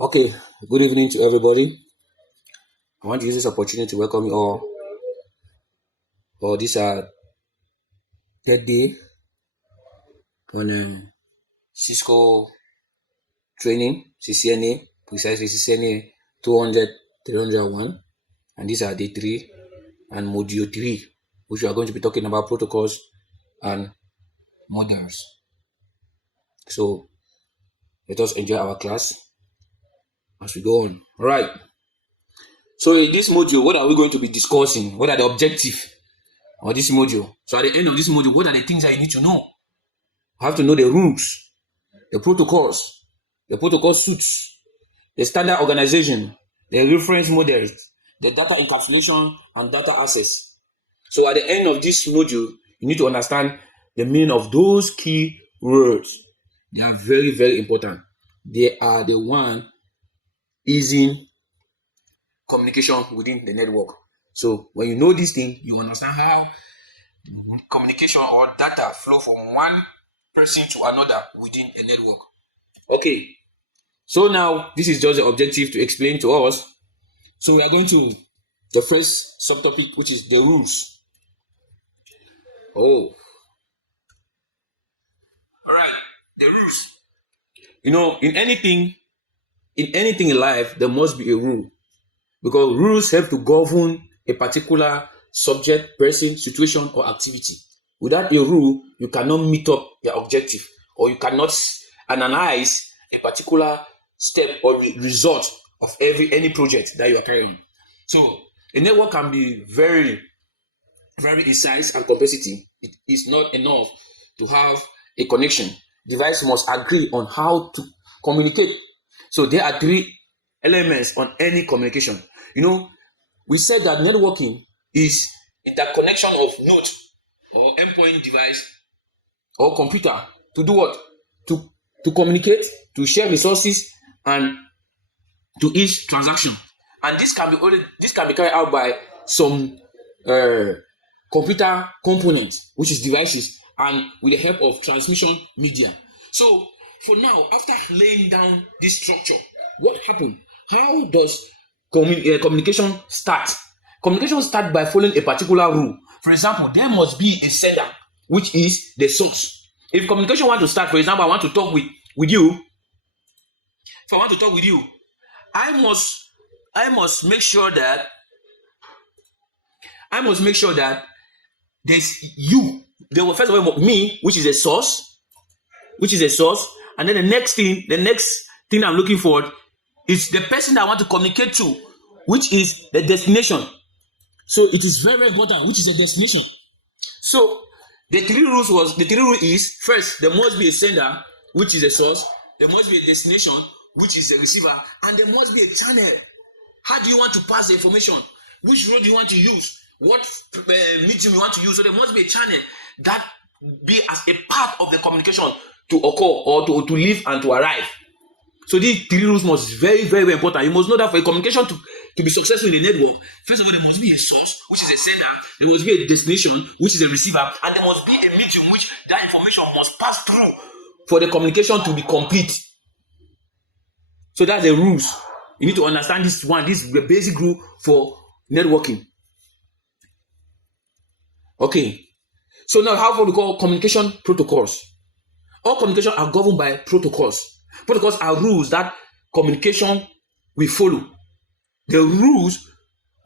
Okay, good evening to everybody. I want to use this opportunity to welcome you all for this third day on Cisco training, CCNA, precisely CCNA 200, 301. And these are day 3 and module 3, which we are going to be talking about protocols and models. So let us enjoy our class as we go on. All right. So in this module, what are we going to be discussing? What are the objectives of this module? So at the end of this module, what are the things that you need to know? You have to know the rules, the protocols, the protocol suites, the standard organization, the reference models, the data encapsulation, and data access. So at the end of this module, you need to understand the meaning of those key words. They are very, very important. They are the one easing communication within the network. So when you know this thing, you understand how communication or data flow from one person to another within a network. Okay, so now this is just the objective to explain to us. So we are going to the first subtopic, which is the rules. All right, the rules. You know, in anything in life, there must be a rule, because rules help to govern a particular subject, person, situation, or activity. Without a rule, you cannot meet up your objective, or you cannot analyze a particular step or result of any project that you are carrying on. So a network can be very, very in size and complexity. It is not enough to have a connection. Device must agree on how to communicate. So there are 3 elements on any communication. You know, we said that networking is interconnection of node or endpoint device or computer to do what? To communicate, to share resources, and to each transaction. And this can be carried out by some computer components, which is devices, and with the help of transmission media. So for now, after laying down this structure, what happened? How does communication start? Communication starts by following a particular rule. For example, there must be a sender, which is the source. If communication want to start, for example, I want to talk with you. If I want to talk with you, I must make sure that there's you. There will first of all me, which is a source, and then the next thing I'm looking for is the person that I want to communicate to, which is the destination. So it is very, very important, which is the destination. So the 3 rules is, first, there must be a sender, which is a source. There must be a destination, which is the receiver, and there must be a channel. How do you want to pass the information? Which road do you want to use? What medium you want to use? So there must be a channel that be as a part of the communication to occur or to live and to arrive. So these 3 rules must be very, very, very important. You must know that for a communication to be successful in a network, first of all, there must be a source, which is a sender. There must be a destination, which is a receiver, and there must be a medium which that information must pass through for the communication to be complete. So that's the rules. You need to understand this one. This is the basic rule for networking. Okay. So now, how we call communication protocols? All communication are governed by protocols. Protocols are rules that communication will follow. The rules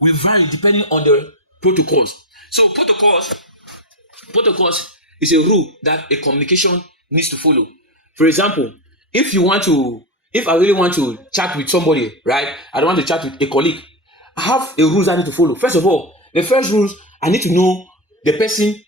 will vary depending on the protocols. So protocols is a rule that a communication needs to follow. For example, if I really want to chat with somebody, right? I don't want to chat with a colleague. I have a rules I need to follow. First of all, the first rules, I need to know the person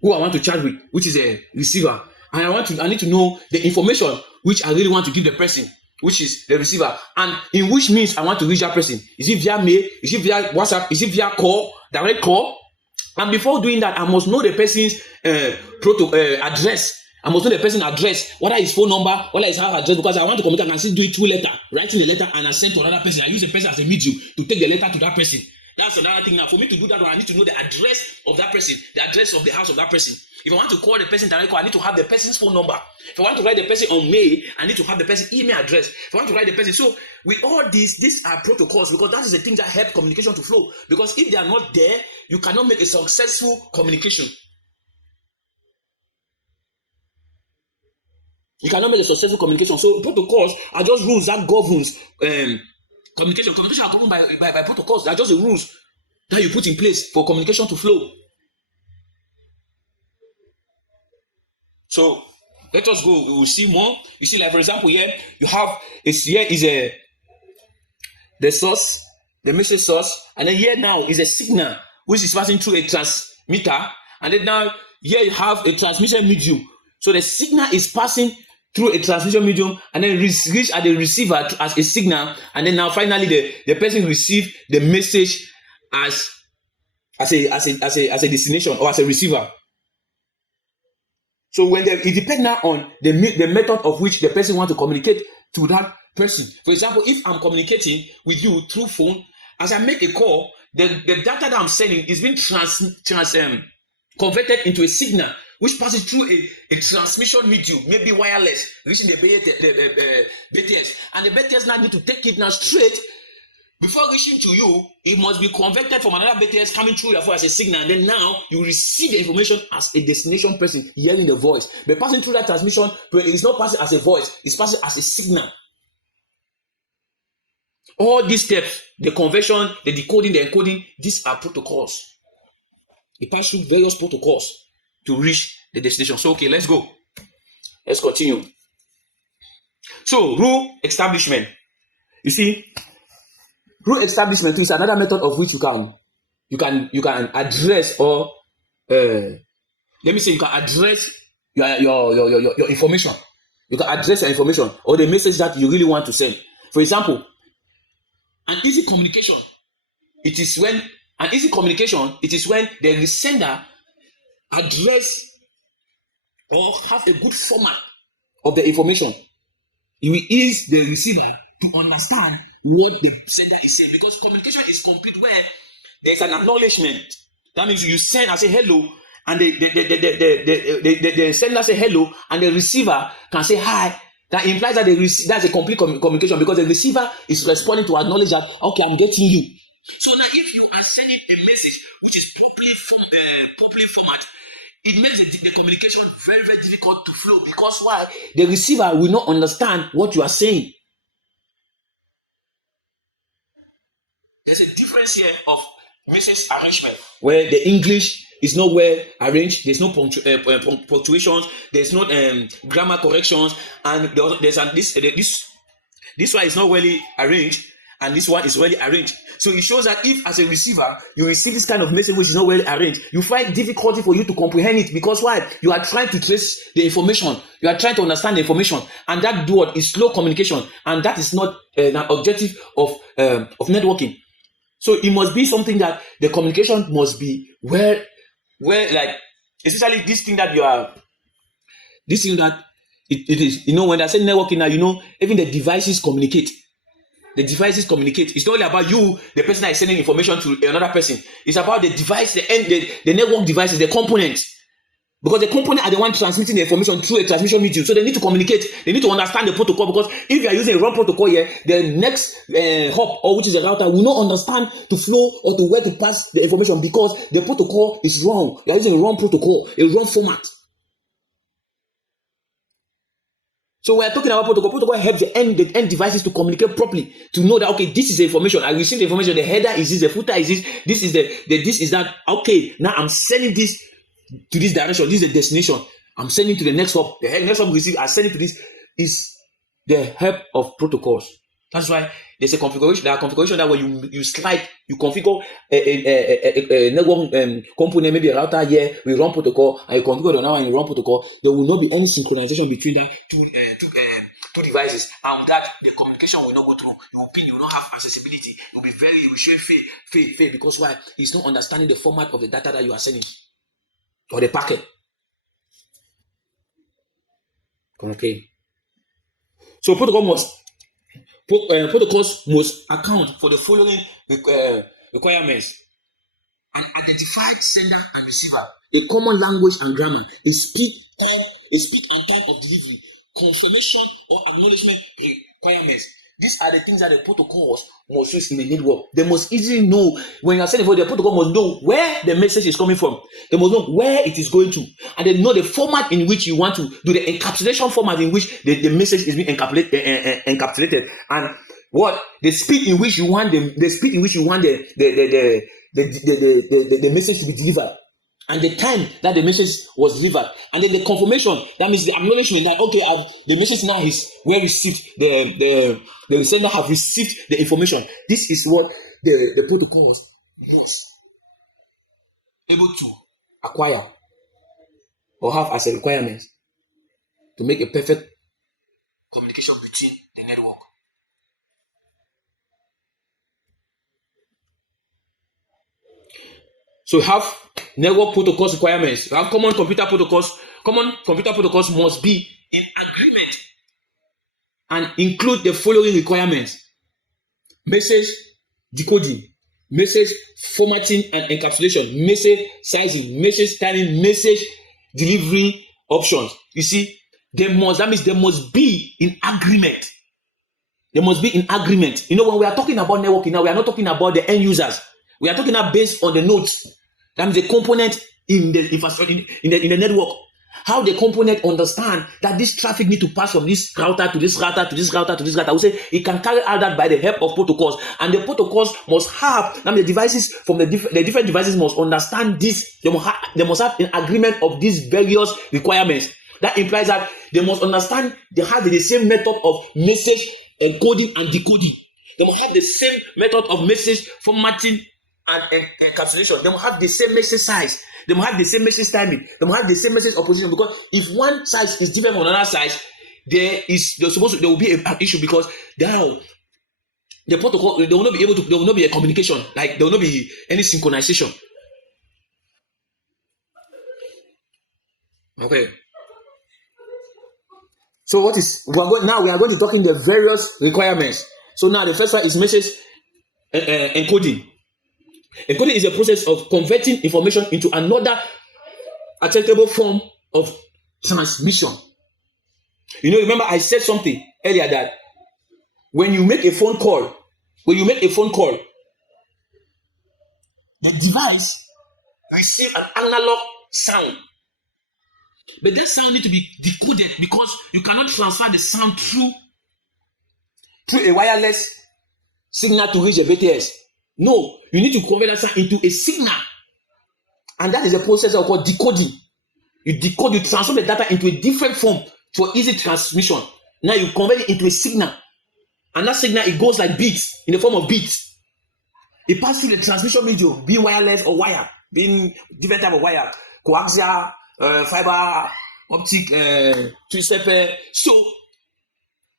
who I want to chat with, which is a receiver. And I need to know the information which I really want to give the person, which is the receiver, and in which means I want to reach that person. Is it via mail? Is it via WhatsApp? Is it via call, direct call? And before doing that, I must know the person's address. I must know the person's address, whether his phone number, whether his house address, because I want to communicate. I can still do it through letter, writing a letter and I send to another person. I use the person as a medium to take the letter to that person. That's another thing now. For me to do that, I need to know the address of that person, the address of the house of that person. If I want to call the person directly, I need to have the person's phone number. If I want to write the person on mail, I need to have the person's email address. If I want to write the person. So with all these are protocols, because that is the thing that help communication to flow. Because if they are not there, you cannot make a successful communication. You cannot make a successful communication. So protocols are just rules that governs communication. Communication are governed by protocols. They are just the rules that you put in place for communication to flow. So let us go. We will see more. You see, like for example, here you have the source, the message source, and then here now is a signal which is passing through a transmitter, and then now here you have a transmission medium. So the signal is passing through a transmission medium and then reach at the receiver as a signal, and then now finally the person receive the message as a destination or as a receiver. So when it depends now on the method of which the person wants to communicate to that person. For example, if I'm communicating with you through phone, as I make a call, the data that I'm sending is being converted into a signal which passes through a transmission medium, maybe wireless, reaching the BTS. And the BTS now need to take it now straight. Before reaching to you, it must be converted from another BTS coming through your phone as a signal, and then now you receive the information as a destination person hearing the voice. But passing through that transmission, it is not passing as a voice, it's passing as a signal. All these steps, the conversion, the decoding, the encoding, these are protocols. It passes through various protocols to reach the destination. So, okay, let's go. Let's continue. So, rule establishment. You see, rule establishment is another method of which you can address, or let me say you can address your information. You can address your information or the message that you really want to send. For example, an easy communication. It is when the sender address or have a good format of the information. It will ease the receiver to understand what the sender is saying, because communication is complete where there's an acknowledgement. That means you send and say hello, and the sender say hello, and the receiver can say hi. That implies that that's a complete communication, because the receiver is responding to acknowledge that, okay, I'm getting you. So now if you are sending a message which is properly format, it makes the communication very, very difficult to flow, because why? The receiver will not understand what you are saying. There's a difference here of message arrangement, where the English is not well arranged. There's no punctuations. There's no grammar corrections, and this one is not well arranged, and this one is well arranged. So it shows that if, as a receiver, you receive this kind of message which is not well arranged, you find difficulty for you to comprehend it, because why? You are trying to trace the information. You are trying to understand the information, and that word is slow communication, and that is not an objective of networking. So it must be something that the communication must be where like, especially this thing that it is, when I say networking now, even the devices communicate. The devices communicate. It's not only about you, the person that is sending information to another person. It's about the device, the network devices, the components. Because the component are the one transmitting the information through a transmission medium. So they need to communicate. They need to understand the protocol. Because if you are using a wrong protocol here, the next hop, or which is a router, will not understand to flow or to where to pass the information, because the protocol is wrong. You are using a wrong protocol, a wrong format. So we are talking about protocol. Protocol helps the end devices to communicate properly, to know that, okay, this is the information. I receive the information. The header is this, the footer is this. This is this is that. Okay, now I'm sending this to this direction. This is the destination. I'm sending to the next hop. The next hop receive. I send it to this. Is the help of protocols. That's why there's a configuration. There are configurations that when you slide, you configure a network component, maybe a router here, we run protocol, and you configure another one, you run protocol. There will not be any synchronization between that two devices, and that the communication will not go through. You will not have accessibility. It will show fail, because why? It's not understanding the format of the data that you are sending, or the packet. Okay. So protocols must account for the following requirements. An identified sender and receiver, a common language and grammar, a speed and time of delivery, confirmation or acknowledgement requirements. These are the things that the protocols must use in the network. They must easily know when you are sending for the protocol must know where the message is coming from. They must know where it is going to, and they know the format in which you want to do the encapsulation format in which the message is being encapsulated, and what the speed in which you want the message to be delivered, and the time that the message was delivered, and then the confirmation, that means the acknowledgement that okay, the message now is well received, the sender have received the information. This is what the protocols must able to acquire or have as a requirement to make a perfect communication between the network. So we have network protocols requirements. We have common computer protocols. Common computer protocols must be in agreement and include the following requirements: message decoding, message formatting and encapsulation, message sizing, message timing, message delivery options. You see, they must be in agreement. They must be in agreement. You know, when we are talking about networking now, we are not talking about the end users. We are talking about based on the nodes. That means the component in the infrastructure in the network. How the component understand that this traffic need to pass from this router to this router to this router to this router. I would say it can carry out that by the help of protocols, and the protocols must have. That means the devices from the different devices must understand this. They must have an agreement of these various requirements. That implies that they must understand they have the same method of message encoding and decoding. They must have the same method of message formatting and encapsulation. They must have the same message size. They must have the same message timing. They must have the same message opposition. Because if one size is different from another size, there will be an issue, because the protocol, there will not be a communication. Like there will not be any synchronization. Okay. So we are going to talk in the various requirements. So now the first one is message encoding. Encoding is a process of converting information into another acceptable form of transmission. You know, remember I said something earlier that when you make a phone call, the device receives an analog sound. But that sound needs to be decoded, because you cannot transfer the sound through a wireless signal to reach a BTS. No, you need to convert that sound into a signal. And that is a process called decoding. You transform the data into a different form for easy transmission. Now you convert it into a signal. And that signal, it goes like beats, in the form of beats. It passes through the transmission medium, being wireless or wire, being different type of wire, coaxial, fiber, optic, two-step. So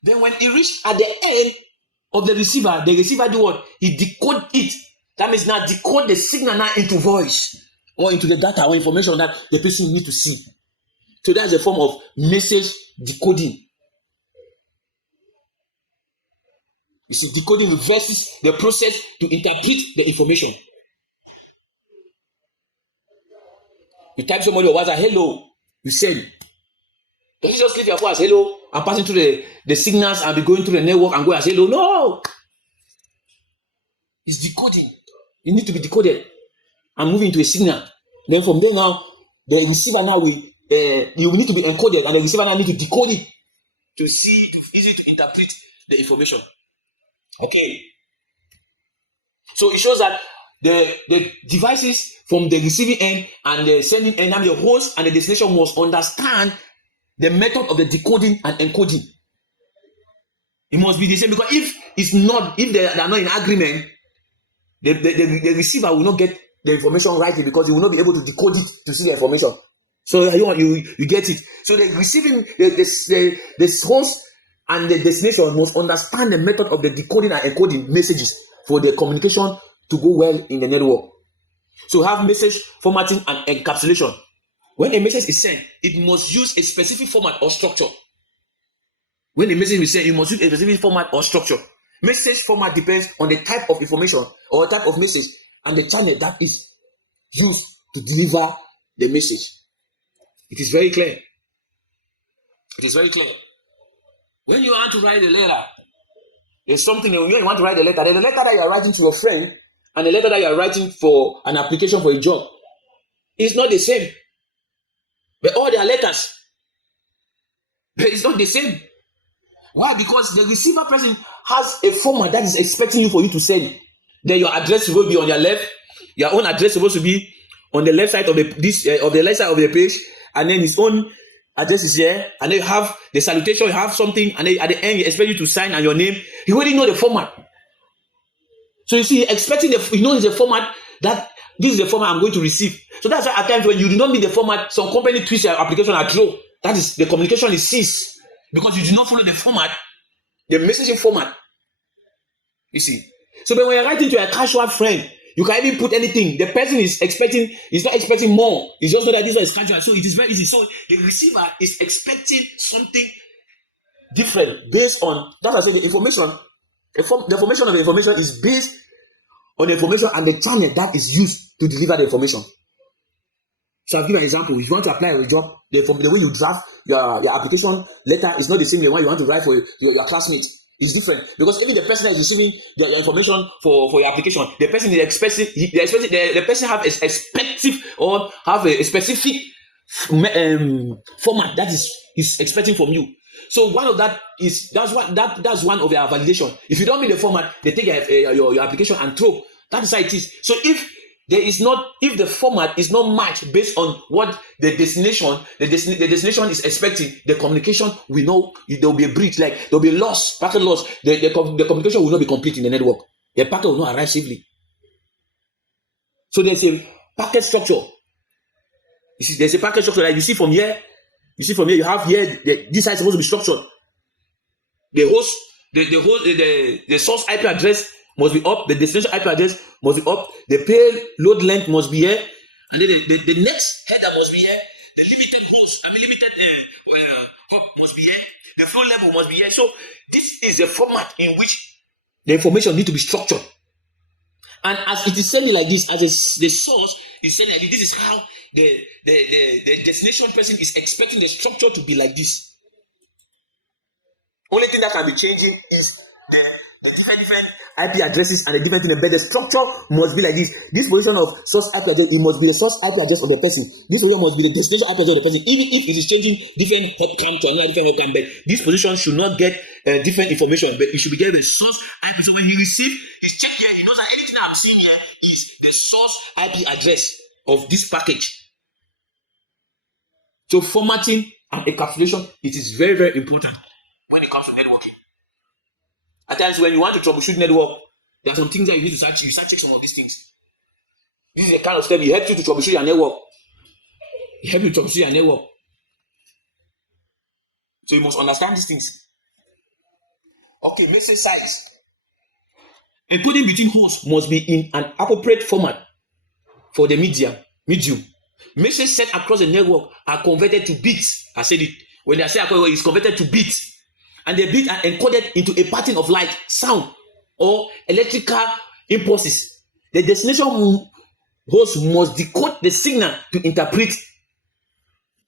then when it reaches at the end of the receiver do what? He decode it. That means now decode the signal now into voice or into the data or information that the person needs to see. So that's a form of message decoding. You see, decoding reverses the process to interpret the information. You type somebody or WhatsApp, hello, you send. Don't you just leave your phone as hello and passing through the signals and be going through the network and go as hello? No. It's decoding. It needs to be decoded and move into a signal. Then from there now, the receiver now you will need to be encoded, and the receiver now need to decode it to see, easy to interpret the information. Okay. So it shows that the devices from the receiving end and the sending end, and the host and the destination must understand the method of the decoding and encoding. It must be the same, because if they are not in agreement, the receiver will not get the information rightly, because he will not be able to decode it to see the information. So you get it. So the receiving, the host and the destination must understand the method of the decoding and encoding messages for the communication to go well in the network. So have message formatting and encapsulation. When a message is sent, it must use a specific format or structure. When the message is sent, it must use a specific format or structure. Message format depends on the type of information or type of message and the channel that is used to deliver the message. It is very clear. It is very clear. When you want to write a letter, there's something when you want to write a letter. There's a letter that you are writing to your friend and a letter that you are writing for an application for a job. It's not the same. But all their letters, but it's not the same. Why? Because the receiver person has a format that is expecting you for you to send. Then your address will be on your left. Your own address is supposed to be on the left side of the left side of the page, and then his own address is here. And then you have the salutation. You have something, and then at the end, he expects you to sign and your name. He already know the format. So you see, expecting he knows the format that this is the format I'm going to receive. So that's why at times when you do not meet the format, some company twist your application and throw. That is, the communication is ceased because you do not follow the format, the messaging format. You see. So when you're writing to a casual friend, you can even put anything. The person is not expecting more. It's just that this one is casual. So it is very easy. So the receiver is expecting something different based on, that's why I say the information. The formation of the information is based on the information and the channel that is used to deliver the information. So I'll give you an example. If you want to apply for a job, the way you draft your application letter is not the same way you want to write for your classmates. It's different because even the person that is receiving your information for your application, the person is expecting the person have a expective or have a specific format that is expecting from you. So one of that is that's one of their validation. If you don't meet the format, they take your application and throw. That is how it is. So if the format is not matched based on what the destination is expecting, the communication will know there will be a breach, like there will be loss, packet loss. The communication will not be complete in the network. The packet will not arrive safely. So there's a packet structure. You see, there's a packet structure that you see from here. You have here this side is supposed to be structured. The source IP address must be up. The destination IP address must be up. The payload length must be here, and then the next header must be here. The limited hop must be here. The flow level must be here. So this is a format in which the information need to be structured. And as it is sending like this, as the source is sending like this, this is how the destination person is expecting the structure to be like this. Only thing that can be changing is the different IP addresses and the different thing, but the structure must be like this. This position of source IP address, it must be the source IP address of the person. This position must be the destination IP address of the person. Even if it is changing different webcam to another different webcam, but this position should not get different information, but it should be given the source IP. So when he receives his check here, he knows that anything I'm seeing here is the source IP address of this package. So formatting and encapsulation, it is very, very important when it comes to networking. At times when you want to troubleshoot network, there are some things that you need to search. You start check some of these things. This is the kind of step it helps you to troubleshoot your network. It helps you to troubleshoot your network. So you must understand these things. Okay, message size. Encoding between hosts must be in an appropriate format for the medium. Messages sent across the network are converted to bits. I said it. When I say it's converted to bits. And the bits are encoded into a pattern of light, sound, or electrical impulses. The destination host must decode the signal to interpret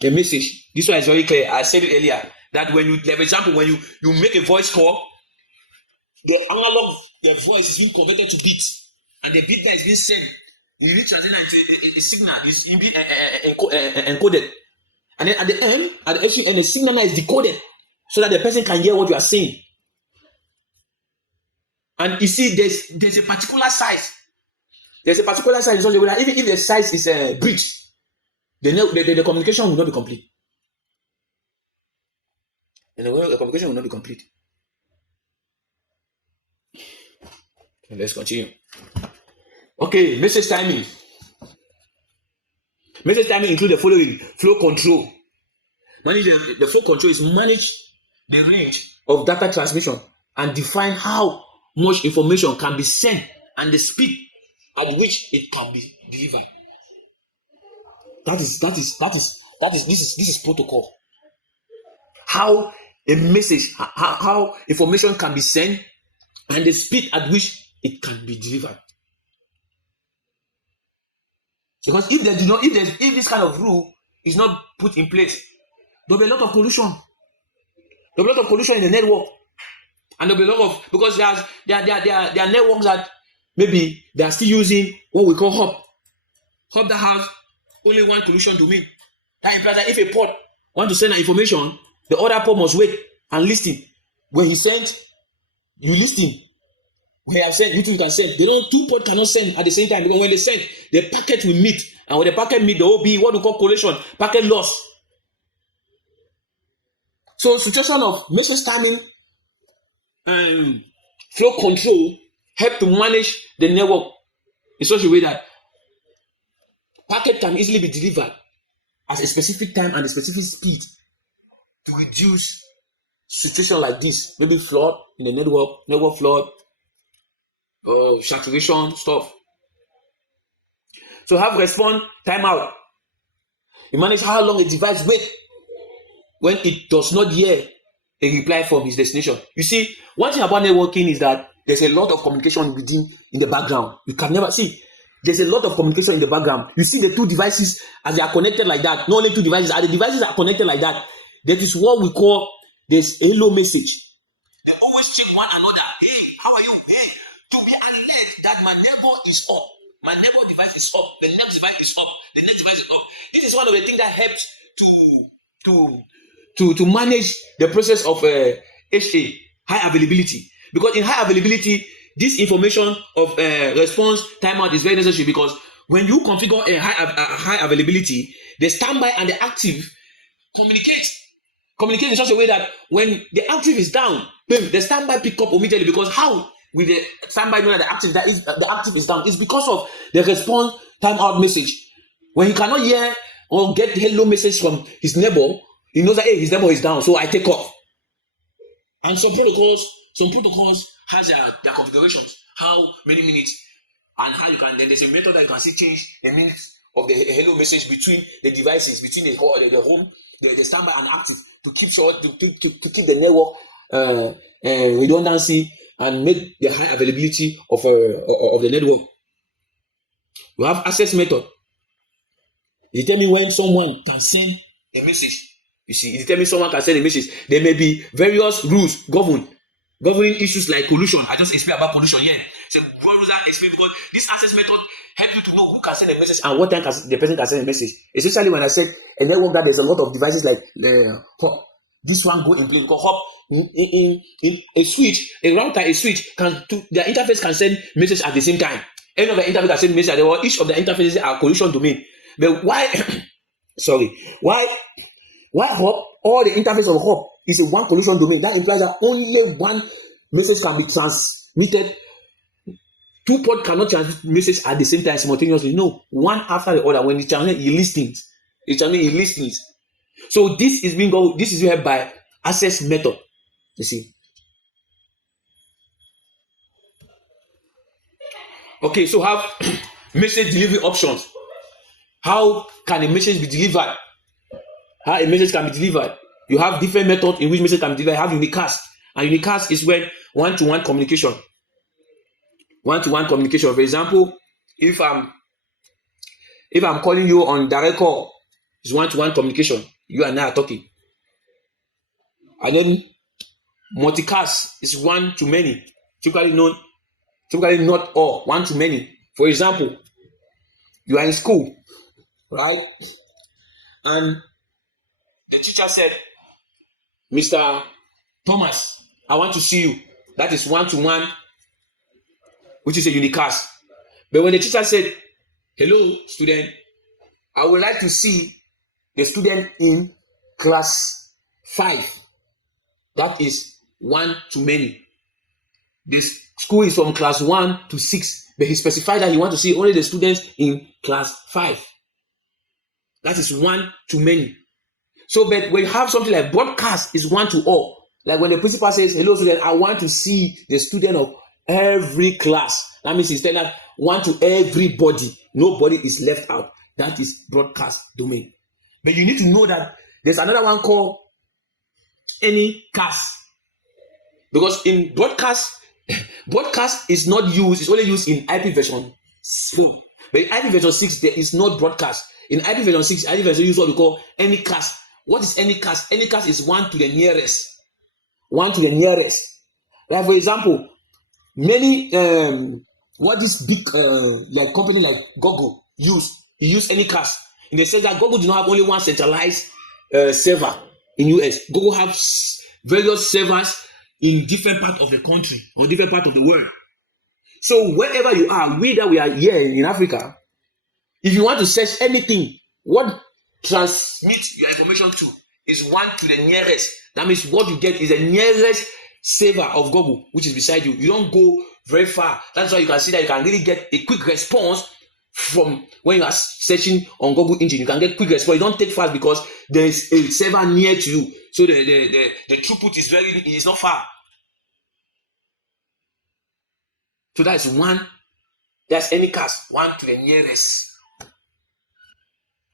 the message. This one is very clear. I said it earlier that when you, for example, when you make a voice call, the analog, the voice is being converted to bits, and the bit that is being sent, you need to translate into a signal is being encoded, and then at the end, the signal is decoded so that the person can hear what you are saying. And you see, there's a particular size. There's a particular size in such a way that even if the size is breached, the communication will not be complete. And the communication will not be complete. Okay, let's continue. Okay, message timing. Message timing includes the following: flow control. The flow control is manage the range of data transmission and define how much information can be sent and the speed at which it can be delivered. This is protocol. How a message, how information can be sent and the speed at which it can be delivered. Because if this kind of rule is not put in place, there'll be a lot of collusion. There'll be a lot of collusion in the network. And there'll be a lot of, because there are networks that maybe they are still using what we call hub. Hub that has only one collusion domain. That implies that if a pod wants to send an information, the other pod must wait and listen. When he sends, you listen. When he has sent, you can send. Two pods cannot send at the same time, because when they send, the packet will meet. And when the packet meet, there will be what we call collision, packet loss. So situation of message timing flow control help to manage the network in such a way that packet can easily be delivered at a specific time and a specific speed to reduce situation like this, maybe flood in the network flood, saturation stuff. So have response timeout. You manage how long a device waits when it does not hear a reply from its destination. You see, one thing about networking is that there's a lot of communication in the background. You can never see. There's a lot of communication in the background. You see the two devices as they are connected like that. Not only two devices, as the devices are connected like that. That is what we call this hello message. They always check one another. Hey, how are you? Hey, to be an alert that my neighbor is up. My neighbor device is up. The next device is up. The next device is up. This is one of the things that helps to manage the process of HA, high availability. Because in high availability, this information of response timeout is very necessary, because when you configure a high availability, the standby and the active communicate in such a way that when the active is down, the standby pick up immediately. Because how will the standby know that the active is down? It's because of the response timeout message. When he cannot hear or get the hello message from his neighbor, he knows that, hey, his neighbor is down, so I take off. And some protocols has their configurations, how many minutes, and how you can, then there's a method that you can see change the minutes of the hello message between the devices, between the home, the standby and active, to keep to keep the network redundancy and make the high availability of the network. We have access method. It determines when someone can send a message. You see, it determines someone can send a message. There may be various rules governing issues like collusion. I just explained about collusion here. So what rules are explained, because this access method help you to know who can send a message and what time the person can send a message. Especially when I said a network that there's a lot of devices like hop. This one go in place because hop in a switch, a router, a switch their interface can send message at the same time. Any of the interface can send message. Each of the interfaces are collusion domain. But why hop, all the interface of hop is a one collusion domain? That implies that only one message can be transmitted. Two pods cannot transmit message at the same time simultaneously. No, one after the other. When it transmits, it listens. So this is helped by access method. You see. Okay, so have message delivery options. How can a message be delivered? How a message can be delivered. You have different methods in which message can be delivered. You have unicast. And unicast is when one-to-one communication. One-to-one communication. For example, if I'm calling you on direct call, it's one-to-one communication. You and I are talking. And then multicast is one-to-many. Typically not all, one-to-many. For example, you are in school, right? And the teacher said, Mr. Thomas, I want to see you. That is one-to-one, which is a unicast. But when the teacher said, hello, student, I would like to see the student in class 5. That is one-to-many. This school is from class 1 to 6, but he specified that he wants to see only the students in class 5. That is one-to-many. So, but when you have something like broadcast, is one-to-all. Like when the principal says, hello, student, I want to see the student of every class. That means he's telling that one to everybody. Nobody is left out. That is broadcast domain. But you need to know that there's another one called any cast. Because in broadcast is not used, it's only used in IP version 4. But in IP version 6, there is not broadcast. In IP version 6, IP version use what we call anycast. What is anycast? Anycast is 1 to the nearest. 1 to the nearest. Like for example, many what this big like company like Google use anycast in the sense that Google do not have only one centralized server in US. Google have various servers in different parts of the country or different parts of the world. So wherever you are, we are here in Africa, if you want to search anything, what transmit your information to is 1 to the nearest. That means what you get is the nearest server of Google, which is beside you. You don't go very far. That's why you can see that you can really get a quick response from when you are searching on Google engine. You can get quick response. You don't take fast because there is a server near to you. So the throughput is not far. So that's one. That's anycast, 1 to the nearest.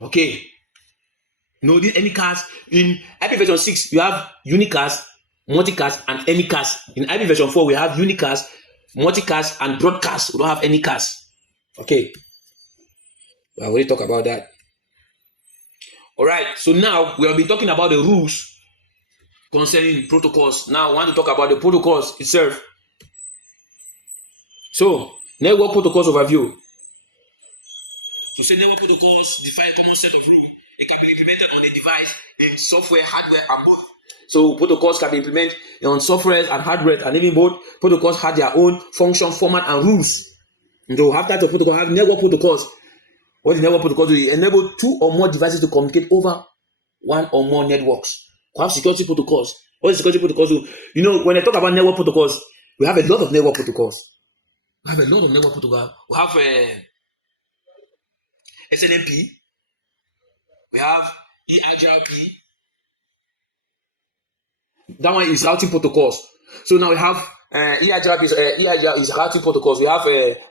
Okay. No, this anycast in IP version 6, you have unicast, multicast, and anycast. In IP version 4, we have unicast, multicast, and broadcast. We don't have anycast. Okay. I already talk about that. All right. So now we have been talking about the rules concerning protocols. Now I want to talk about the protocols itself. So network protocols overview. So say network protocols define common set of rules. It can be implemented on the device in software, hardware, and both. So protocols can be implemented on software and hardware, and even both protocols have their own function, format, and rules. And so have types of protocol, have network protocols. What is network protocol do? It enable 2 or more devices to communicate over 1 or more networks. We have security protocols. What is security protocols do? You know, when I talk about network protocols, we have a lot of network protocols. We have SNMP. We have EIGRP. That one is routing protocols. So now we have EIGRP is routing protocols. We have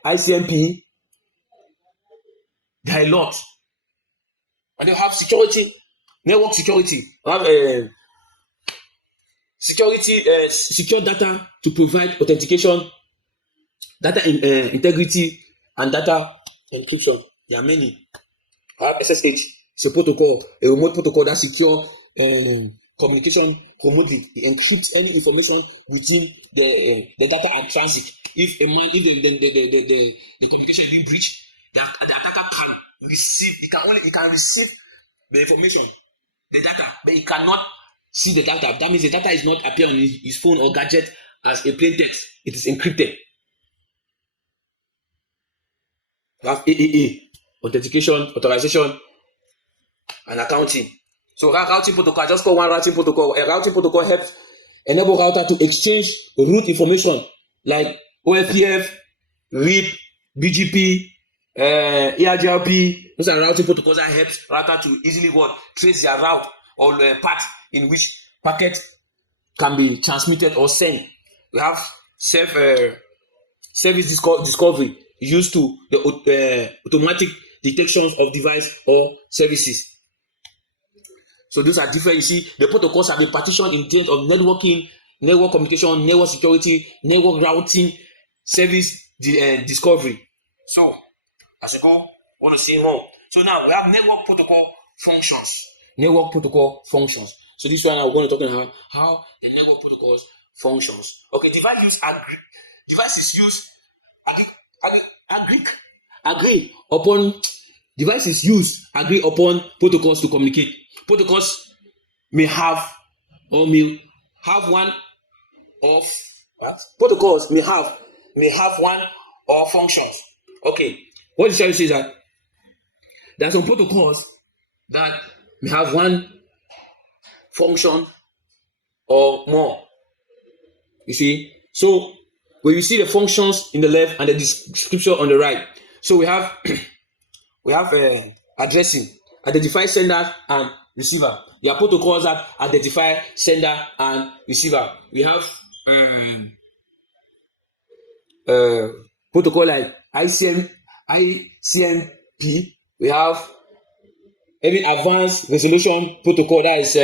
ICMP. There are a lot. And they have security, network security. We have secure data to provide authentication, data integrity, and data encryption. There are many. We have SSH. It's a protocol, a remote protocol that secure communication remotely. It encrypts any information within the data and transit. If the communication is being breached, the attacker can receive. It can receive the information, the data, but it cannot see the data. That means the data is not appear on his phone or gadget as a plain text. It is encrypted. We have AAA, authentication, authorization, and accounting. So routing protocol, I just call one routing protocol. A routing protocol helps enable router to exchange route information like OFPF, RIP, BGP, EIGRP. Those are routing protocols that helps router to easily trace their route or path in which packet can be transmitted or sent. We have service discovery used to the automatic detections of device or services. So those are different. You see, the protocols have been partitioned in terms of networking, network communication, network security, network routing, service discovery. So as you go, want to see more. So now we have network protocol functions. Network protocol functions. So this one I'm going to talk about how the network protocols functions. Okay, device is used agree upon protocols to communicate. Protocols may have one of what? Protocols may have one or functions. Okay, what the trying to say is that there are some protocols that may have one function or more. You see, so when you see the functions in the left and the description on the right, so we have addressing, identify sender and receiver. There are protocols that identify sender and receiver. We have protocol like ICMP. We have even advanced resolution protocol, that is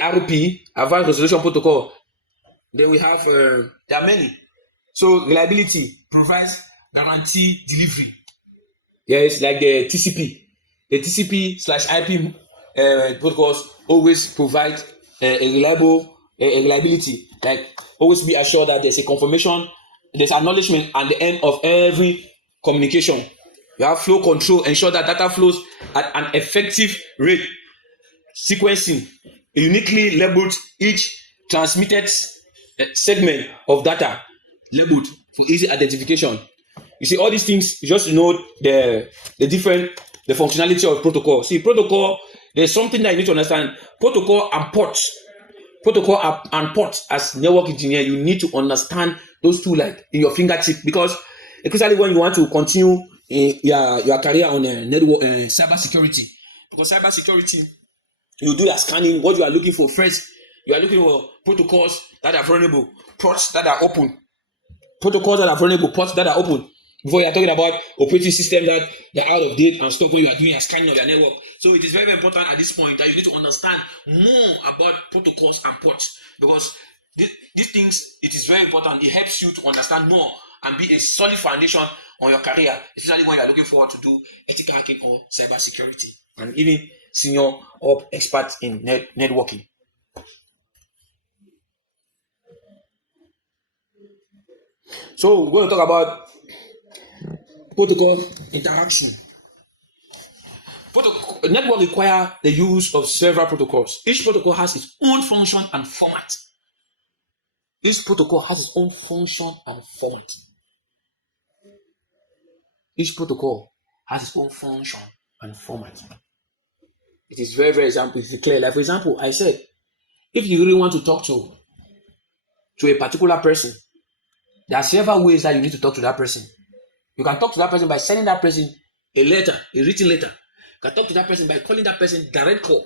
ARP, advanced resolution protocol. Then we have there are many. So reliability provides guarantee delivery. Yes, like the TCP. The TCP/IP protocols always provide a reliability. Like always be assured that there's a confirmation, there's acknowledgement at the end of every communication. You have flow control, ensure that data flows at an effective rate. Sequencing, uniquely labeled each transmitted segment of data, labeled for easy identification. You see, all these things, you just know the functionality of protocol. See, protocol, there's something that you need to understand. Protocol and ports as network engineer, you need to understand those two like in your fingertip, because especially when you want to continue your career on network cyber security. Because cyber security, you do that scanning. What you are looking for first, you are looking for protocols that are vulnerable, ports that are open. Protocols that are vulnerable, ports that are open. Before you are talking about operating systems that they're out of date and stuff when you are doing a scanning of your network. So it is very, very important at this point that you need to understand more about protocols and ports, because these things, it is very important. It helps you to understand more and be a solid foundation on your career, especially when you are looking forward to do ethical hacking or cyber security, and even senior or expert in networking. So we're going to talk about protocol interaction. Network require the use of several protocols. Each protocol has its own function and format. Each protocol has its own function and format. Each protocol has its own function and format. It is very, very example. It's clear. Like for example, I said, if you really want to talk to a particular person, there are several ways that you need to talk to that person. You can talk to that person by sending that person a letter, a written letter. You can talk to that person by calling that person direct call.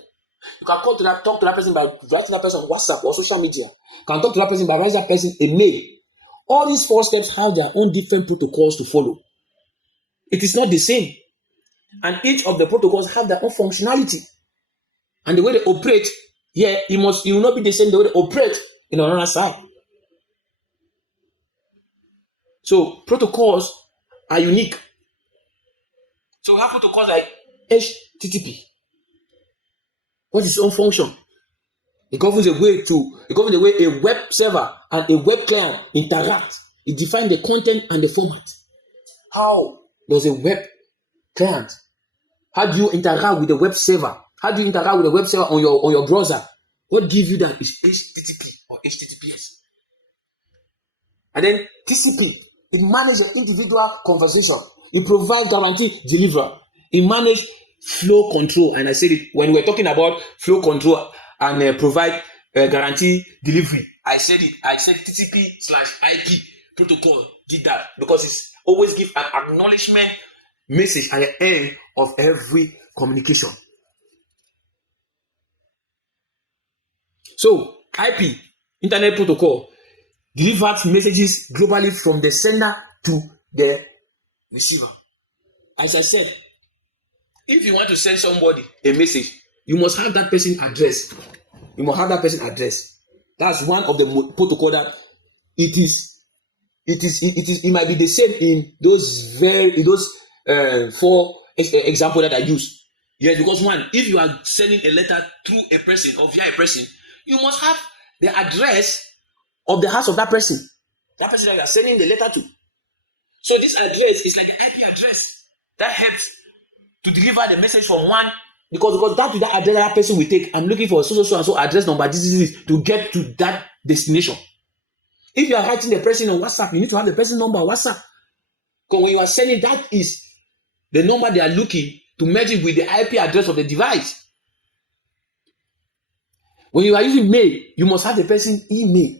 You can talk to that person by writing that person on WhatsApp or social media. You can talk to that person by writing that person a mail. All these 4 steps have their own different protocols to follow. It is not the same. And each of the protocols have their own functionality. And the way they operate, it will not be the same the way they operate in another side. So protocols are unique. So we have protocols like HTTP. What is its own function? It governs the way a web server and a web client interact. It defines the content and the format. How does a web client? How do you interact with the web server? How do you interact with the web server on your browser? What gives you that is HTTP or HTTPS. And then TCP, it manages the individual conversation. It provides guaranteed delivery. It manages flow control. And I said it when we're talking about flow control and provide guarantee delivery. I said TCP/IP protocol did that because it's always give an acknowledgement message at the end of every communication. So IP, Internet Protocol, delivers messages globally from the sender to the receiver. As I said, if you want to send somebody a message, you must have that person address. That's one of the protocol that it might be the same in those 4 examples that I use. Yes, because one, if you are sending a letter through a person or via a person, you must have the address of the house of that person that you are sending the letter to. So this address is like the IP address that helps to deliver the message from one, because that address that person will take. I'm looking for so and so address number this to get to that destination. If you are writing the person on WhatsApp, you need to have the person number on WhatsApp. Because when you are sending, that is the number they are looking to merge it with the IP address of the device. When you are using mail, you must have the person's email.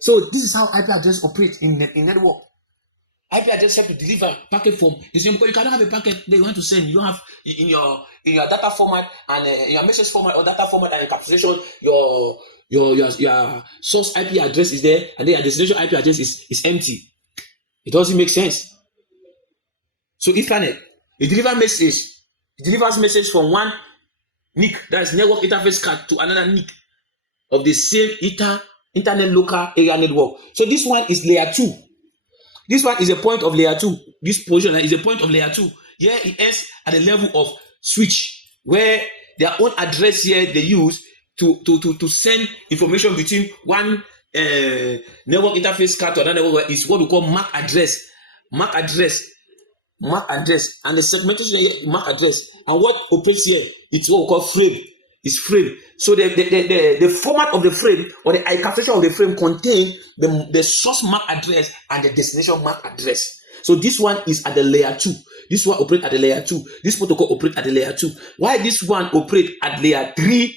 So this is how IP address operates in network. IP address help to deliver packet form. You see, because you cannot have a packet that you want to send. You don't have in your data format and in your message format or data format and encapsulation, your source IP address is there, and then your destination IP address is empty. It doesn't make sense. So Ethernet, it delivers message from one NIC, that's network interface card, to another NIC of the same internet local area network. So this one is layer 2. This one is a point of layer 2. This position is a point of layer 2. Here it ends at the level of switch, where their own address here they use to send information between one network interface card to another network is what we call MAC address. MAC address. MAC address. And the segmentation here, MAC address. And what operates here, it's what we call frame. It's frame. So the format of the frame or the encapsulation of the frame contain the source MAC address and the destination MAC address. So this one is at the layer 2. This one operates at the layer 2. This protocol operates at the layer 2. Why this one operates at layer 3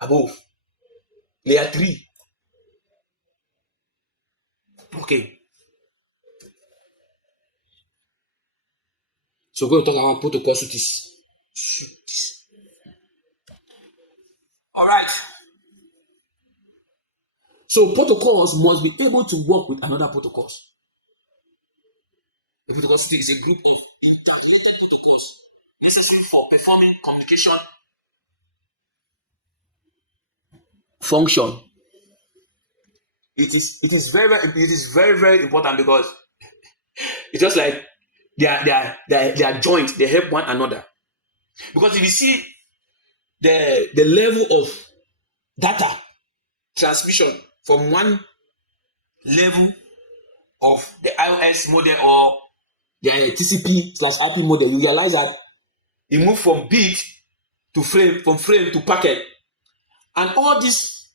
above? Layer 3. Okay. So we're going to talk about protocol suites. All right. So protocols must be able to work with another protocols. The protocol suite is a group of interrelated protocols necessary for performing communication function. It is very important because it's just like they are joint. They help one another. Because if you see the level of data transmission from one level of the iOS model or the TCP/IP model, you realize that it moved from bit to frame, from frame to packet, and all these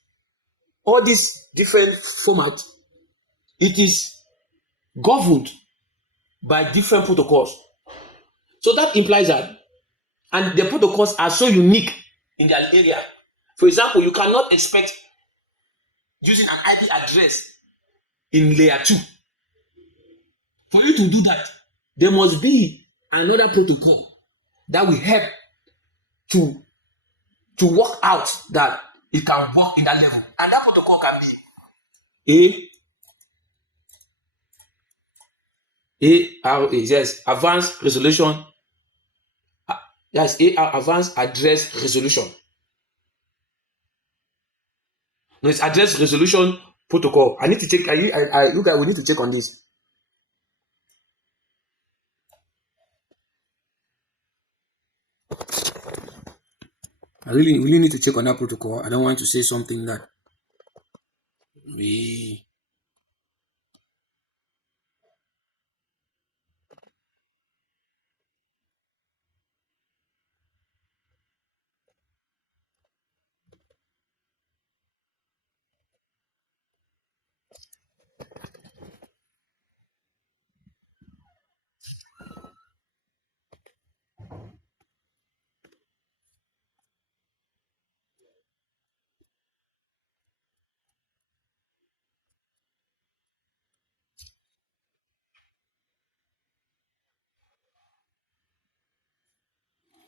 different formats, it is governed by different protocols. So that implies that, and the protocols are so unique in their area. For example, you cannot expect using an IP address in layer 2. For you to do that, there must be another protocol that will help to work out that it can work in that level. And that protocol can be ARA, yes, advanced resolution. Yes, advanced address resolution. No, it's address resolution protocol. I need to check. You guys, we need to check on this. I really need to check on that protocol. I don't want to say something that we.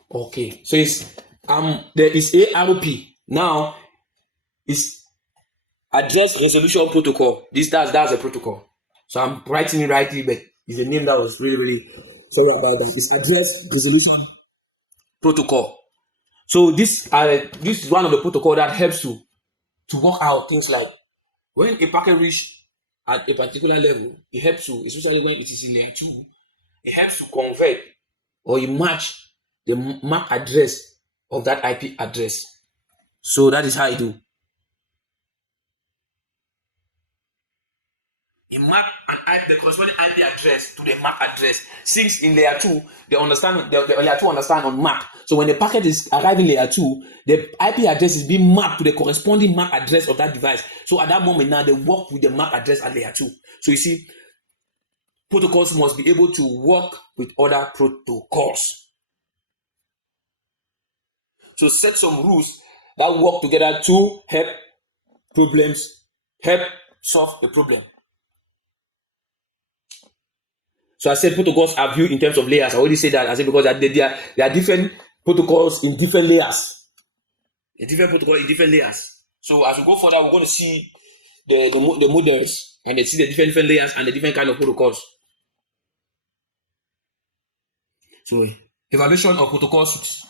Okay, so it's there is ARP now. It's address resolution protocol. That's a protocol. So I'm writing it right here, but it's a name that was really sorry about that. It's address resolution protocol. So this is one of the protocol that helps to work out things like when a packet reach at a particular level, it helps to, especially when it is in layer 2, it helps to convert or you match the MAC address of that IP address. So that is how I do. You map the corresponding IP address to the MAC address. Since in layer 2, they understand the layer 2 understand on MAC. So when the packet is arriving layer 2, the IP address is being mapped to the corresponding MAC address of that device. So at that moment now, they work with the MAC address at layer 2. So you see, protocols must be able to work with other protocols. So set some rules that work together to help solve a problem. So I said protocols are viewed in terms of layers. I already said that. I said because there are different protocols in different layers. A different protocol in different layers. So as we go further, we're going to see the models and see the different layers and the different kind of protocols. So evaluation of protocol suites.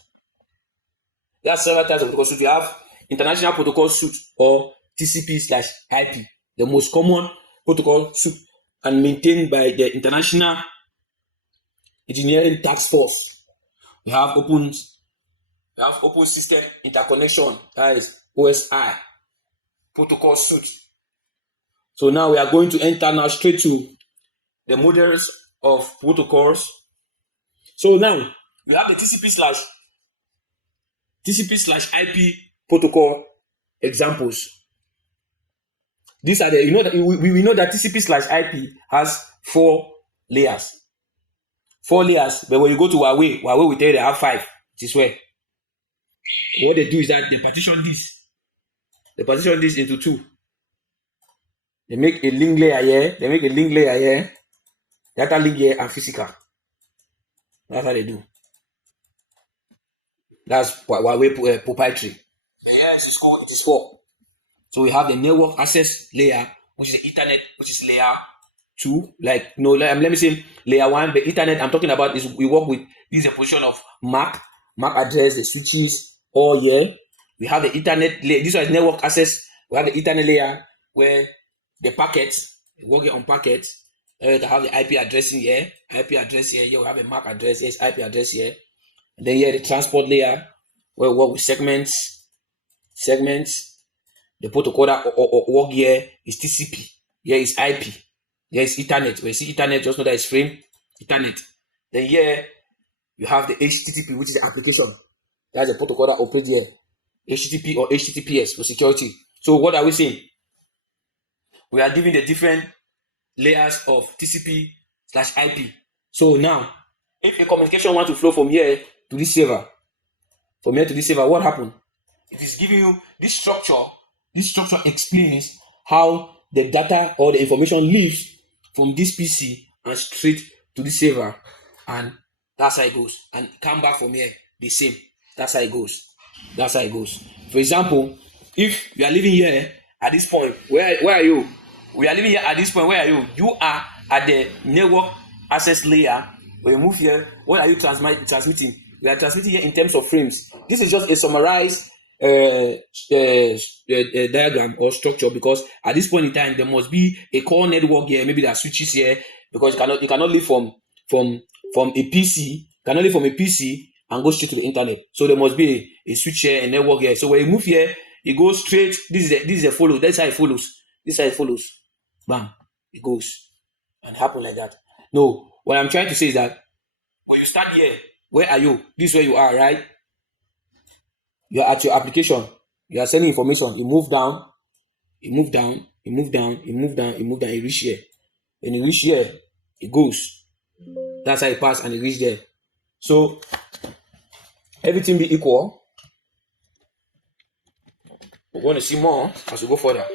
There are several types of protocol suites. We have international protocol suite or TCP/IP, the most common protocol suite and maintained by the International engineering task force. We have open system interconnection, that is OSI, protocol suite. So now we are going to enter now straight to the models of protocols. So now we have the TCP/IP protocol examples. These are the, we know that TCP/IP has 4 layers. 4 layers, but when you go to Huawei will tell you they have 5. It is where what they do is that they partition this into 2. They make a link layer here, data link here, and physical. That's how they do. That's Huawei proprietary. Here Cisco, it is 4. So we have the network access layer, which is the Ethernet, which is layer 2. Let me say layer 1. The Ethernet I'm talking about is we work with, this is a position of MAC address, the switches, all here. We have the Ethernet layer. This one is network access. We have the Ethernet layer where the packets, working on packets. We have the IP address in here, IP address here. Here we have a MAC address, yes, IP address here. And then here the transport layer where we work with segments. The protocol that work here is TCP. Here is IP. Here is Ethernet. When you see Ethernet, just know that it's frame Ethernet. Then here you have the HTTP, which is the application. That's the protocol that operates here. HTTP or HTTPS for security. So what are we saying? We are giving the different layers of TCP/IP. So now, if a communication wants to flow from here to this server, what happened? It is giving you this structure. This structure explains how the data or the information leaves from this PC and straight to the server, and that's how it goes. And come back from here the same. That's how it goes. For example, if you are living here at this point, where are you? We are living here at this point. Where are you? You are at the network access layer. When you move here, what are you transmitting? We are transmitting here in terms of frames. This is just a summarized diagram or structure, because at this point in time there must be a core network here. Maybe there are switches here, because you cannot live from a PC. Cannot live from a PC and go straight to the internet. So there must be a switch here, a network here. So when you move here, it goes straight. This is a follow. That's how it follows. This is how it follows. Bam, it goes and happen like that. No, what I'm trying to say is that when you start here, where are you? This is where you are, right? You are at your application. You are sending information. You move down. You reach here. When you reach here, it goes. That's how it passes and it reach there. So everything be equal. We're going to see more as we go further.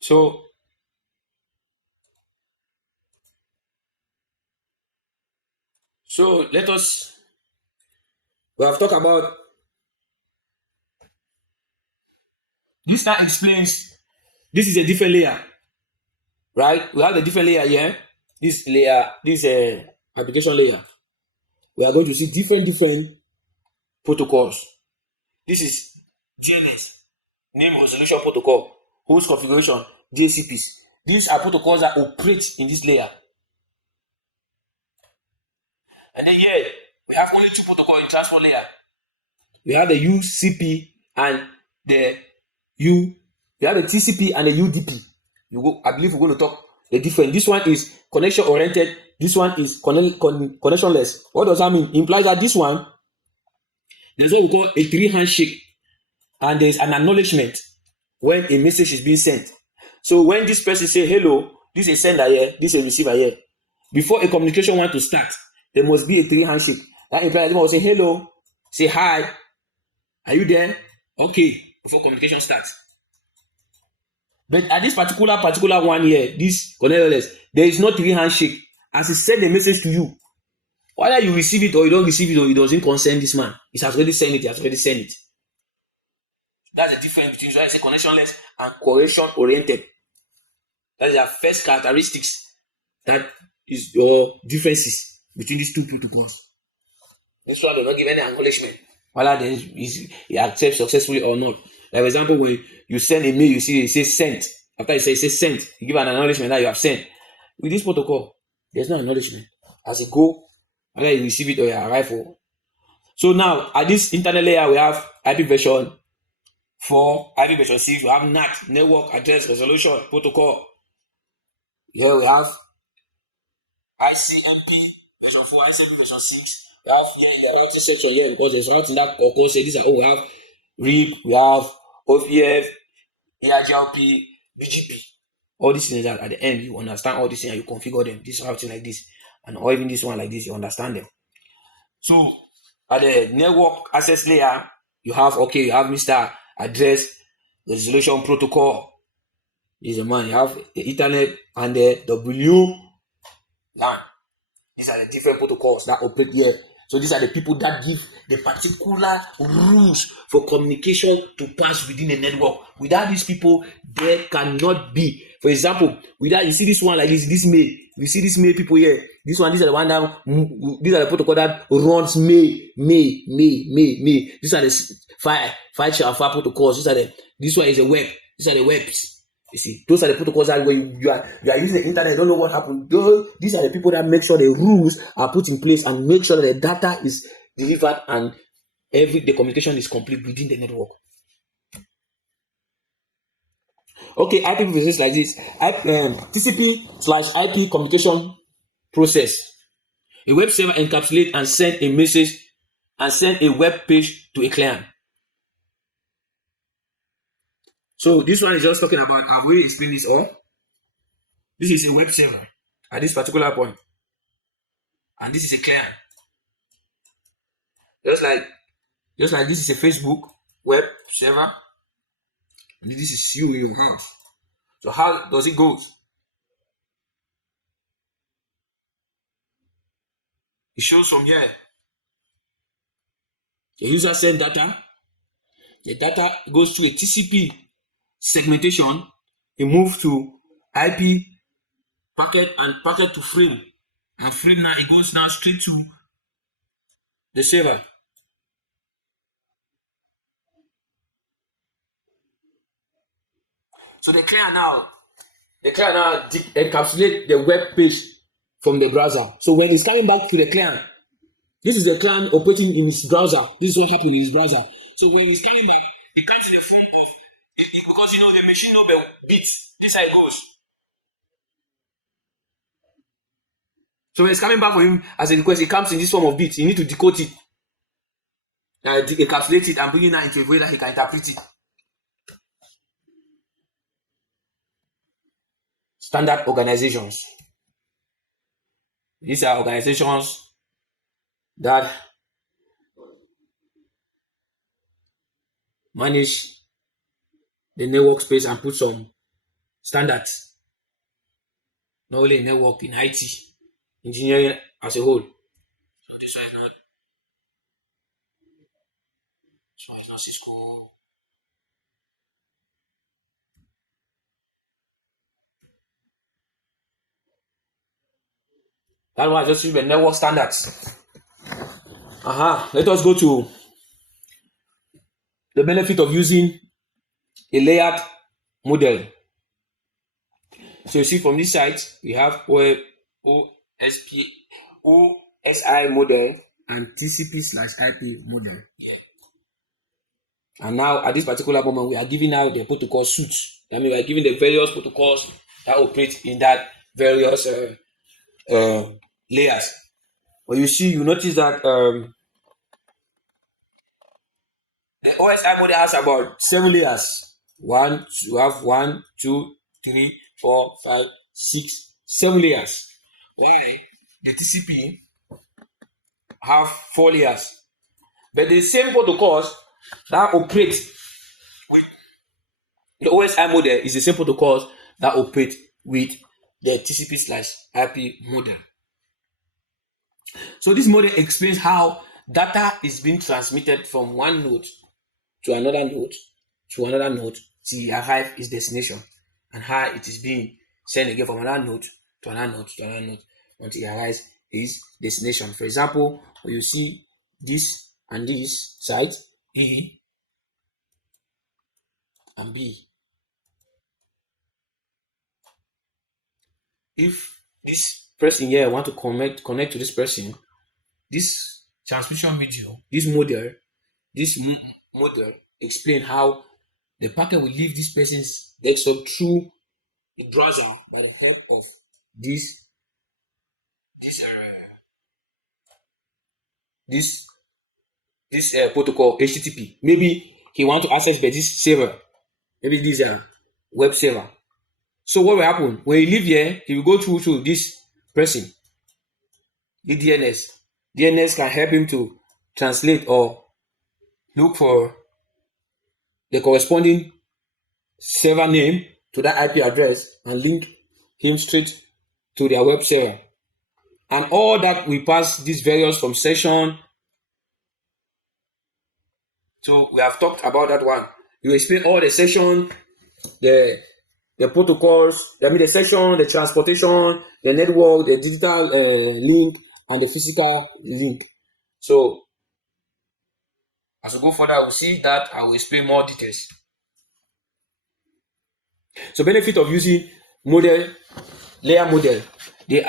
So we have talked about this. Now explains, this is a different layer, right? We have a different layer here. This layer, this application layer. We are going to see different protocols. This is DNS, name resolution protocol, host configuration, DHCPs. These are protocols that operate in this layer. And then here we have only 2 protocols in transport layer. We have the UCP and the we have the TCP and the UDP. I believe we're going to talk the different. This one is connection oriented. This one is connectionless. What does that mean? It implies that this one, there's what we call a 3 handshake, and there's an acknowledgement when a message is being sent. So when this person say hello, this is a sender here, this is a receiver here. Before a communication wants to start, there must be a 3 handshake. That implies that they will say hello, say hi, are you there? Okay, before communication starts. But at this particular one here, this connectionless, there is no 3 handshake. As he send the message to you, whether you receive it or you don't receive it, or it doesn't concern this man. He has already sent it. That's the difference between what I say connectionless and cohesion oriented. That's the first characteristics. That is your differences between these 2 protocols. This one does not give any acknowledgement, whether he accepts successfully or not. Like for example, when you send a mail, you see it says sent After you say sent, you give an acknowledgement that you have sent. With this protocol, there's no acknowledgement. As you go, whether you receive it or you arrive. So now at this internet layer, we have IP version 4, IP version 6, we have NAT, network address resolution protocol. Here we have ICMP version 4, ICMP version 6. We have here in the routing section here, because there's routing that occurs. These are we have RIP, we have OVF, ARGLP, BGP. All these things that at the end you understand all these things and you configure them. This routing like this, and or even this one like this, you understand them. So at the network access layer, you have Mr. Address Resolution Protocol. This is a man. You have the Ethernet and the WLAN. These are the different protocols that operate here. So these are the people that give the particular rules for communication to pass within the network. Without these people, there cannot be. For example, without you see this one like this mail. You see this mail people here. These are the one that these are the protocol that runs mail. These are the file share file protocols. This one is a web. These are the webs. You see, those are the protocols that when you are using the internet, don't know what happened. These are the people that make sure the rules are put in place and make sure that the data is delivered and the communication is complete within the network. Okay, IP process like this. TCP/IP communication process. A web server encapsulates and send a message and send a web page to a client. So this one is just talking about, have we explained this all? This is a web server at this particular point. And this is a client. Just like this is a Facebook web server. And this is you in your house. So how does it go? It shows from here. The user sends data. The data goes to a TCP segmentation. It moves to IP packet and packet to frame. And frame now, it goes now straight to the server. So the client now encapsulates the web page from the browser. So when it's coming back to the client, this is the client operating in his browser. This is what happened in his browser. So when he's coming back, he can't see the phone of because the machine number bits. This how it goes. So when it's coming back for him as a request, it comes in this form of bits. You need to decode it, encapsulate it, and bring it into a way that he can interpret it. Standard organizations. These are organizations that manage the network space and put some standards. Not only in network, in IT, engineering as a whole. So this one is not Cisco. That one just use the network standards. Let us go to the benefit of using a layered model. So you see from this side, we have OSI model and TCP/IP model. And now at this particular moment, we are giving out the protocol suites. That means we are giving the various protocols that operate in that various layers. But you notice that the OSI model has about 7 layers. 1, 2, 3, 4, 5, 6, 7 layers. Why? The TCP have 4 layers. But the same protocols that operate with the OSI model is the same protocols that operate with the TCP/IP model. So this model explains how data is being transmitted from one node to another node till it arrives its destination, and how it is being sent again from another node to another node until it arrives its destination. For example, when you see this and this site, A and B. if this person here want to connect to this person, this transmission video, this model explain how the packet will leave this person's desktop through the browser by the help of this this this protocol HTTP. Maybe he want to access by this server, maybe this web server. So what will happen when he leave here? He will go through this person, the DNS. DNS can help him to translate or look for the corresponding server name to that IP address and link him straight to their web server. And all that we pass these various from session. So we have talked about that one. You explain all the session, the protocols, the session, the transportation, the network, the digital link, and the physical link. So as we go further, we'll see that I will explain more details. So benefit of using layer model. These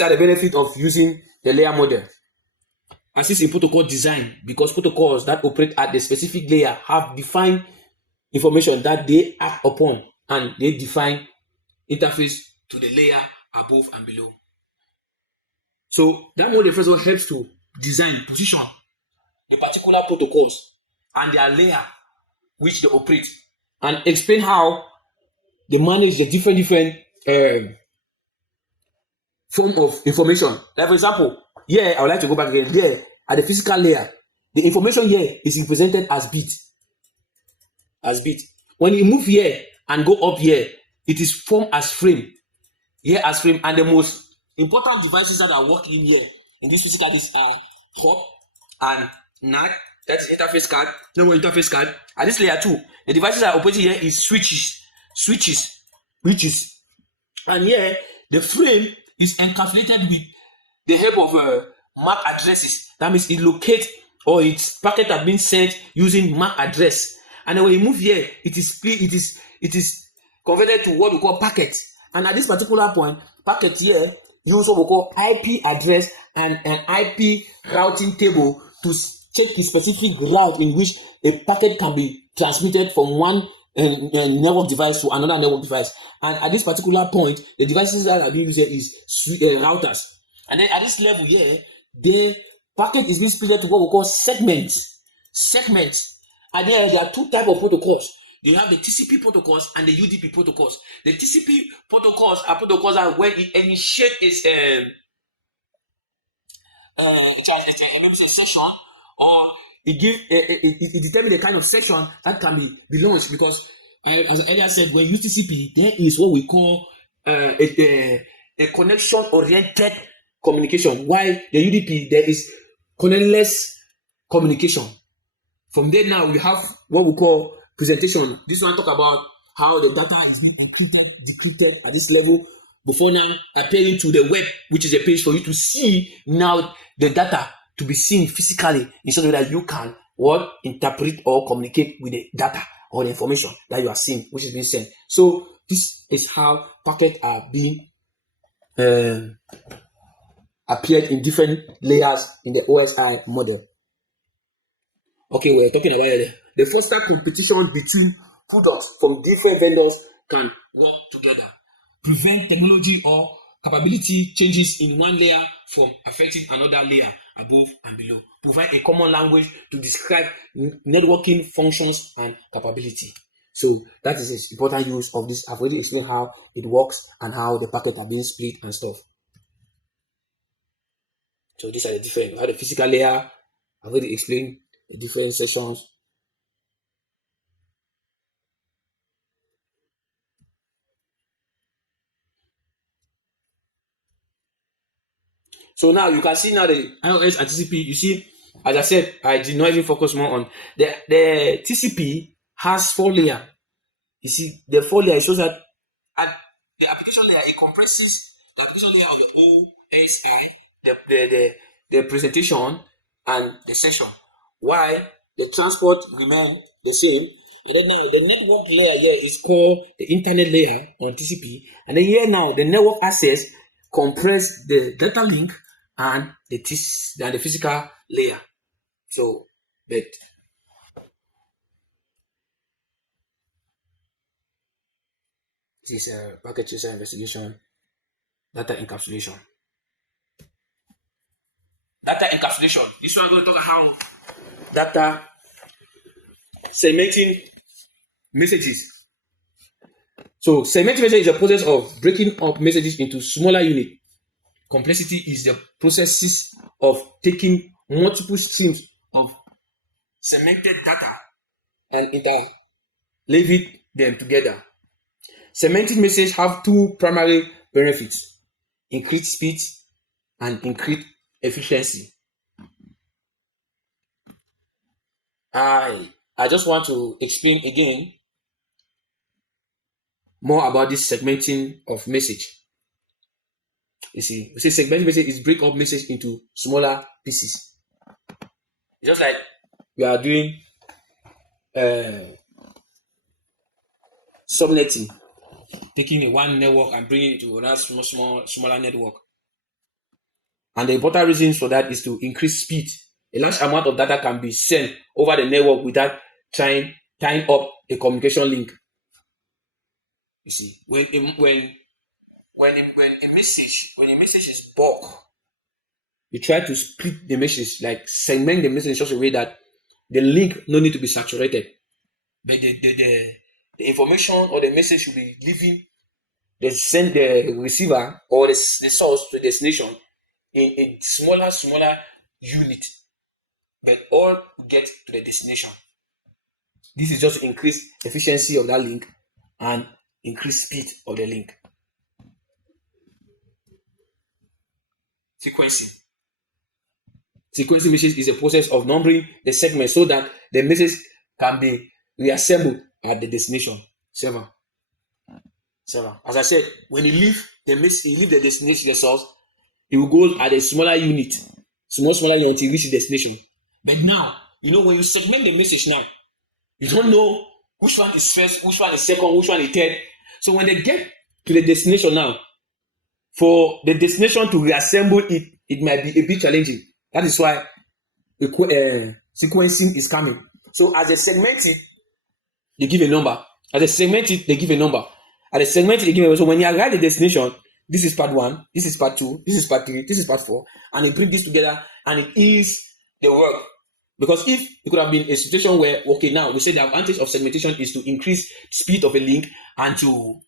are the benefits of using the layer model. Assist in protocol design, because protocols that operate at the specific layer have defined information that they act upon, and they define interface to the layer above and below. So that model first of all helps to design, position the particular protocols and their layer which they operate, and explain how they manage the different form of information. Like for example, here I would like to go back again. There at the physical layer, the information here is represented as bit. When you move here and go up here, it is formed as frame. Here as frame, and the most important devices that are working here in this physical is hop and NAT. That's interface card. Interface card. At this layer 2, the devices that are operating here is switches, and here the frame is encapsulated with the help of MAC addresses. That means it locates, or its packet have been sent using MAC address. And then when you move here, it is converted to what we call packets. And at this particular point, packet here use what we call IP address and an IP routing table to check the specific route in which a packet can be transmitted from one network device to another network device. And at this particular point, the devices that are being used here is routers. And then at this level here, the packet is being split to what we call segments. And there are two types of protocols. You have the TCP protocols and the UDP protocols. The TCP protocols are protocols that when it initiates its session, or it determines the kind of session that can be launched. Because as I earlier said, when you use TCP, there is what we call a connection-oriented communication. While the UDP, there is connectless communication. From there now, we have what we call presentation. This one talk about how the data is being encrypted, decrypted at this level before now appearing to the web, which is a page for you to see now the data to be seen physically in such a way that you can interpret or communicate with the data or the information that you are seeing, which is being sent. So this is how packets are being appeared in different layers in the OSI model. Okay, we're talking about the foster competition between products from different vendors can work together, prevent technology or capability changes in one layer from affecting another layer above and below, provide a common language to describe networking functions and capability. So that is an important use of this. I've already explained how it works and how the packets are being split and stuff. So these are the different, how the physical layer, I've already explained the different sessions. So now you can see now the iOS and TCP. You see, as I said, I did not even focus more on the TCP has 4 layers. You see, the 4 layers shows that at the application layer, it compresses the application layer of the OSI, the presentation and the session. While the transport remain the same, And then now the network layer here is called the internet layer on TCP. And then here now the network access compress the data link and the physical layer. So, but this is a packet tracer investigation, data encapsulation. Data encapsulation. This one I'm going to talk about how data segmenting messages. So segmenting message is a process of breaking up messages into smaller units. Complexity is the processes of taking multiple streams of segmented data and interleaving them together. Segmented messages have two primary benefits: increased speed and increased efficiency. I just want to explain again more about this segmenting of message. You see, we say segmenting message is break up message into smaller pieces. Just like we are doing subnetting, taking a one network and bringing it to another smaller network. And the important reasons for that is to increase speed. A large amount of data can be sent over the network without tying up a communication link. You see, when a message is bulk, you try to split the message, like segment the message in such a way that the link no need to be saturated, but the information or the message should be leaving the receiver or the source to the destination in a smaller unit, but all get to the destination. This is just to increase efficiency of that link and increase speed of the link. Sequencing message is a process of numbering the segments so that the message can be reassembled at the destination server. As I said, when you leave the destination, the source, it will go at a smaller unit, smaller unit until you reach the destination. But now, when you segment the message now, you don't know which one is first, which one is second, which one is third. So when they get to the destination now, for the destination to reassemble it might be a bit challenging. That is why sequencing is coming. So as they segment it, they give a number. As they segment it, they give a number. As they segment it, they give a number. So when you arrive at the destination, this is part 1, this is part 2, this is part 3, this is part 4, and they bring this together and it is the work. Because if it could have been a situation where, okay, now we say the advantage of segmentation is to increase speed of a link and to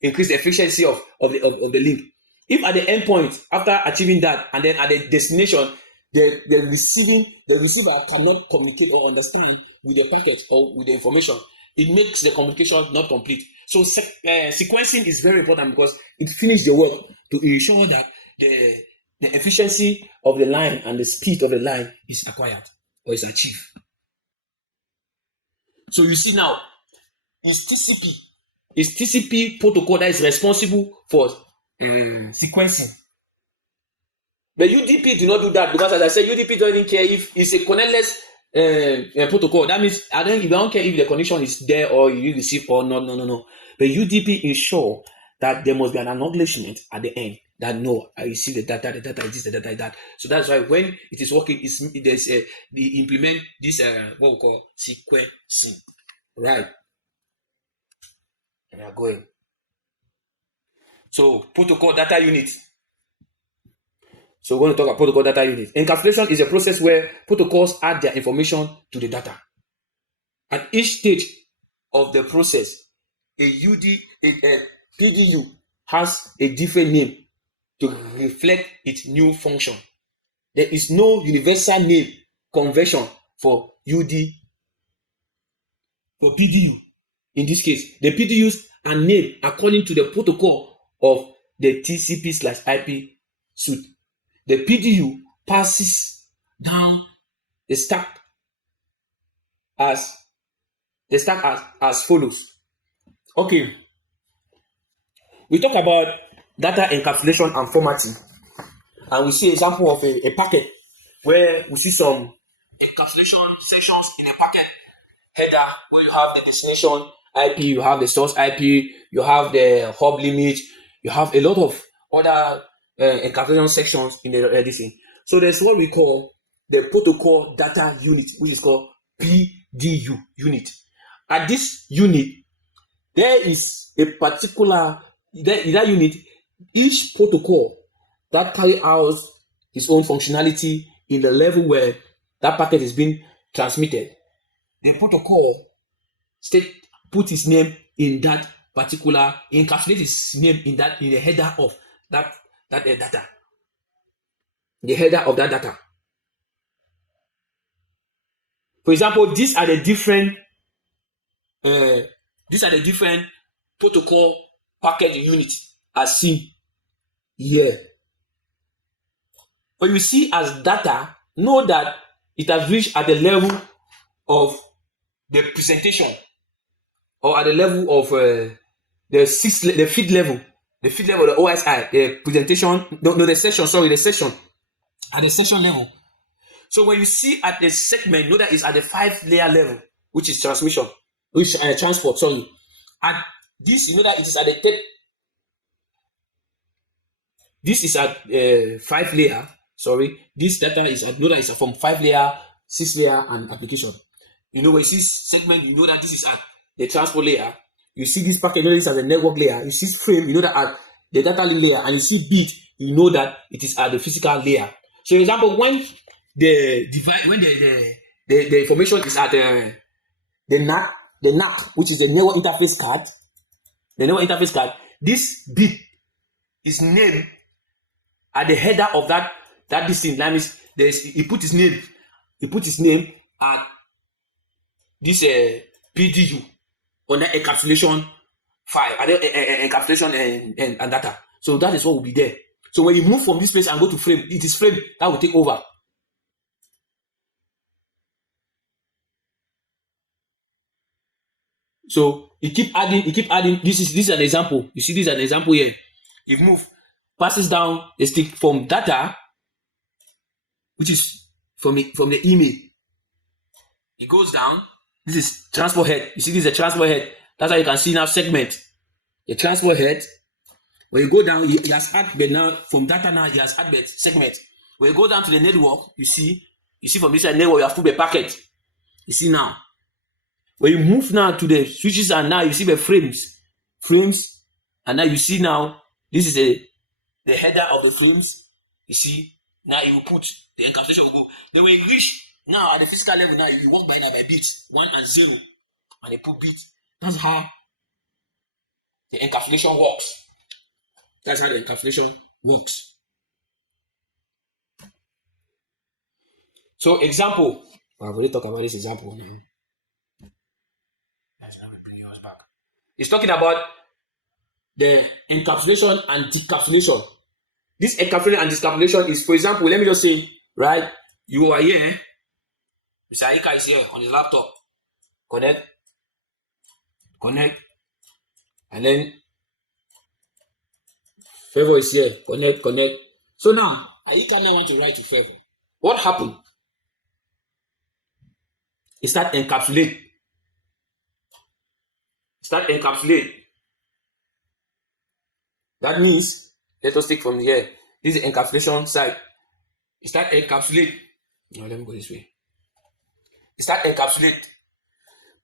increase the efficiency of the link. If at the end point, after achieving that, and then at the destination, the receiver cannot communicate or understand with the packet or with the information, it makes the communication not complete. So sequencing is very important because it finishes the work to ensure that the efficiency of the line and the speed of the line is acquired or is achieved. So you see now, it's TCP protocol that is responsible for sequencing. But UDP do not do that because, as I said, UDP doesn't care if it's a connectless protocol. That means you don't care if the connection is there or you receive or not. No. But UDP ensure that there must be an acknowledgement at the end that no, I receive the data is this, the data is that. So that's why when it is working, they implement this what we call sequencing. Right. We are going. So protocol data unit. So we're going to talk about protocol data unit. Encapsulation is a process where protocols add their information to the data. At each stage of the process, a PDU has a different name to reflect its new function. There is no universal name convention for PDU. In this case, the PDUs are named according to the protocol of the TCP/IP suite. The PDU passes down the stack as follows. Okay, we talk about data encapsulation and formatting, and we see an example of a packet where we see some encapsulation sections in a packet, header where you have the destination IP, you have the source IP, you have the hub limit, you have a lot of other encapsulation sections in the editing. So there's what we call the protocol data unit, which is called PDU unit. At this unit, there is a particular that unit, each protocol that carry out its own functionality in the level where that packet is being transmitted. The protocol put its name in that particular, encapsulate its name in the header of that data. The header of that data. For example, these are the different protocol packet units as seen here. When you see as data, know that it has reached at the level of the presentation, or at the level of the feed level, the OSI, the presentation, the session, at the session level. So when you see at the segment, know that it's at the 5-layer level, which is transport. Sorry, at this, you know that it is at the third. This is at 5-layer. Sorry, this data is know that it's from 5-layer, 6-layer, and application. You know, when you see segment, you know that this is at the transport layer. You see this packet, you know this as a network layer. You see frame, you know that at the data link layer, and you see bit, you know that it is at the physical layer. So, for example, when the device, when the information is at the NAC, which is the network interface card, this bit is named at the header of that thing. That means he put his name at this PDU on the encapsulation file, encapsulation and data. So that is what will be there. So when you move from this place and go to frame, it is frame that will take over. So you keep adding. This is an example. You see, this is an example here. You move, passes down the stick from data, which is from the email. It goes down. This is transport head. You see, this is a transport head. That's how you can see now segment. The transport head. When you go down, he has added now from data now. He has added segment. When you go down to the network, you see from this side network you have put the packet. You see now. When you move now to the switches, and now you see the frames, and now you see now this is the header of the frames. You see now you will put the encapsulation will go. Then when you reach now at the physical level, now you work by bits 1 and 0, and they put bit. That's how the encapsulation works. That's how the encapsulation works. So example, I've already talked about this example. It's talking about the encapsulation and decapsulation. This encapsulation and decapsulation is, for example, let me just say, right? You are here. Mr. Aika is here on his laptop. Connect, and then Favor is here. Connect. So now Aika now want to write to Favor. What happened? It start encapsulate. That means, let us take from here. This is the encapsulation side. It start encapsulate. No, let me go this way. It start encapsulate.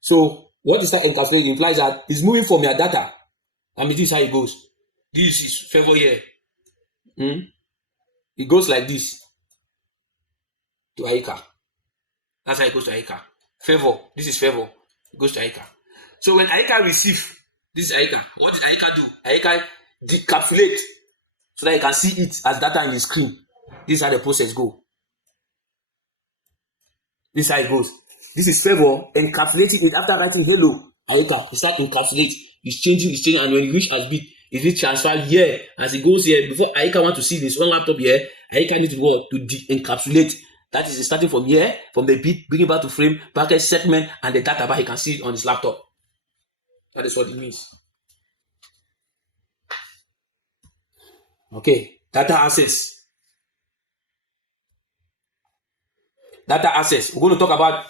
So what is that encapsulate implies that it's moving from your data. I mean, this is how it goes. This is Favor here. It goes like this to Aika. That's how it goes to Aika. Favor. This is Favor. It goes to Aika. So when Aika receive, this is Aika. What did Aika do? Aika decapsulate so that you can see it as data in the screen. This is how the process go. This is how it goes. This is Favor encapsulating it after writing hello. Aika, it start to encapsulate. It's changing, and when you reach as bit, it will transfer here as it goes here. Before Aika want to see this one laptop here, Aika needs to work to encapsulate. That is starting from here, from the bit, bringing back to frame, packet segment, and the data, but he can see it on his laptop. That is what it means. Okay, data access. We're going to talk about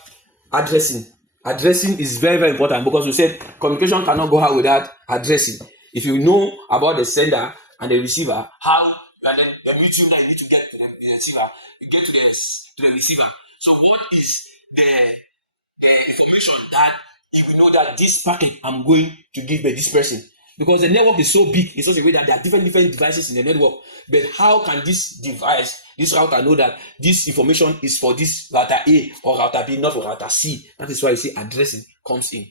addressing addressing is very, very important, because we said communication cannot go out without addressing. If you know about the sender and the receiver, how, and then the medium that you need to get to the receiver, you get to the receiver. So what is the information that you will know that this packet I'm going to give by this person? Because the network is so big in such a way that there are different devices in the network. But how can this device, this router, know that this information is for this router A or router B, not for router C? That is why you see addressing comes in.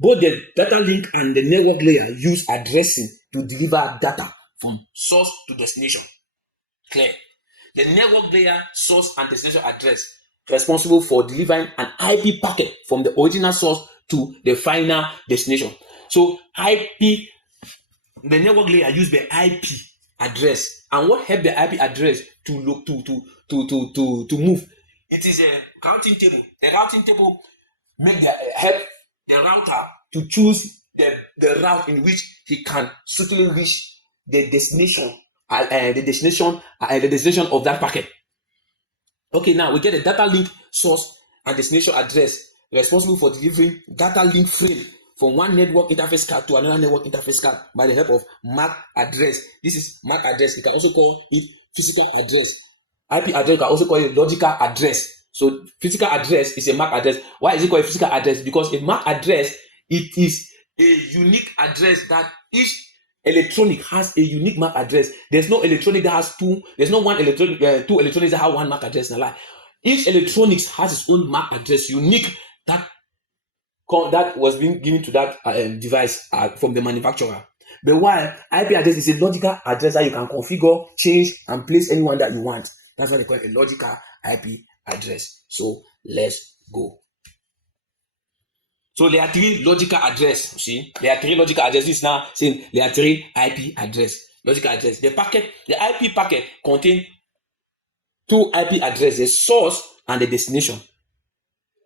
Both the data link and the network layer use addressing to deliver data from source to destination. Clear? The network layer source and destination address responsible for delivering an IP packet from the original source to the final destination. So IP, the network layer use the IP address, and what help the IP address to look to move? It is a routing table. The routing table help the router to choose the route in which he can suitably reach the destination, the destination of that packet. Okay, now we get a data link source and destination address responsible for delivering data link frame from one network interface card to another network interface card by the help of MAC address. This is MAC address. You can also call it physical address. IP address, you can also call it logical address. So physical address is a MAC address. Why is it called a physical address? Because a MAC address, it is a unique address that each electronic has a unique MAC address. There's no electronic that has two. There's no one electronic, two electronics that have one MAC address. Each electronics has its own MAC address, unique, that was being given to that device from the manufacturer. But while IP address is a logical address that you can configure, change, and place anyone that you want. That's why they call it a logical IP address. So let's go. So layer 3 logical address. See, layer 3 logical address. This is now saying layer 3 IP address. Logical address. The IP packet contains two IP addresses: the source and the destination.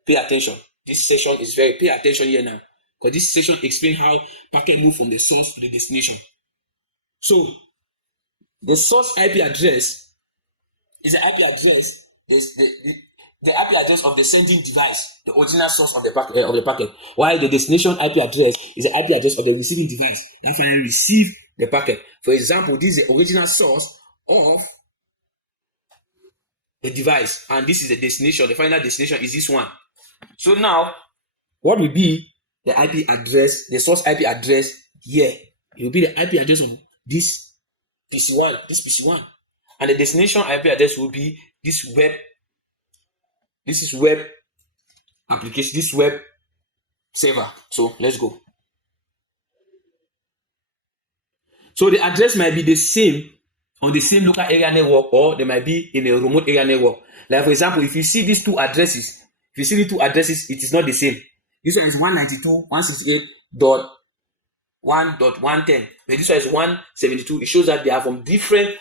Pay attention. This section is pay attention here now, because this section explains how packet move from the source to the destination. So the source IP address is the IP address, the IP address of the sending device, the original source of the packet, while the destination IP address is the IP address of the receiving device that finally receive the packet. For example, this is the original source of the device, and this is the destination. The final destination is this one. So now, what will be the IP address, the source IP address here? It will be the IP address of this PC1, and the destination IP address will be this web. This is web application, this web server. So let's go. So the address might be the same on the same local area network, or they might be in a remote area network. Like for example, if you see these two addresses, it is not the same. This one is 192.168.1.110, but this one is 172. It shows that they are from different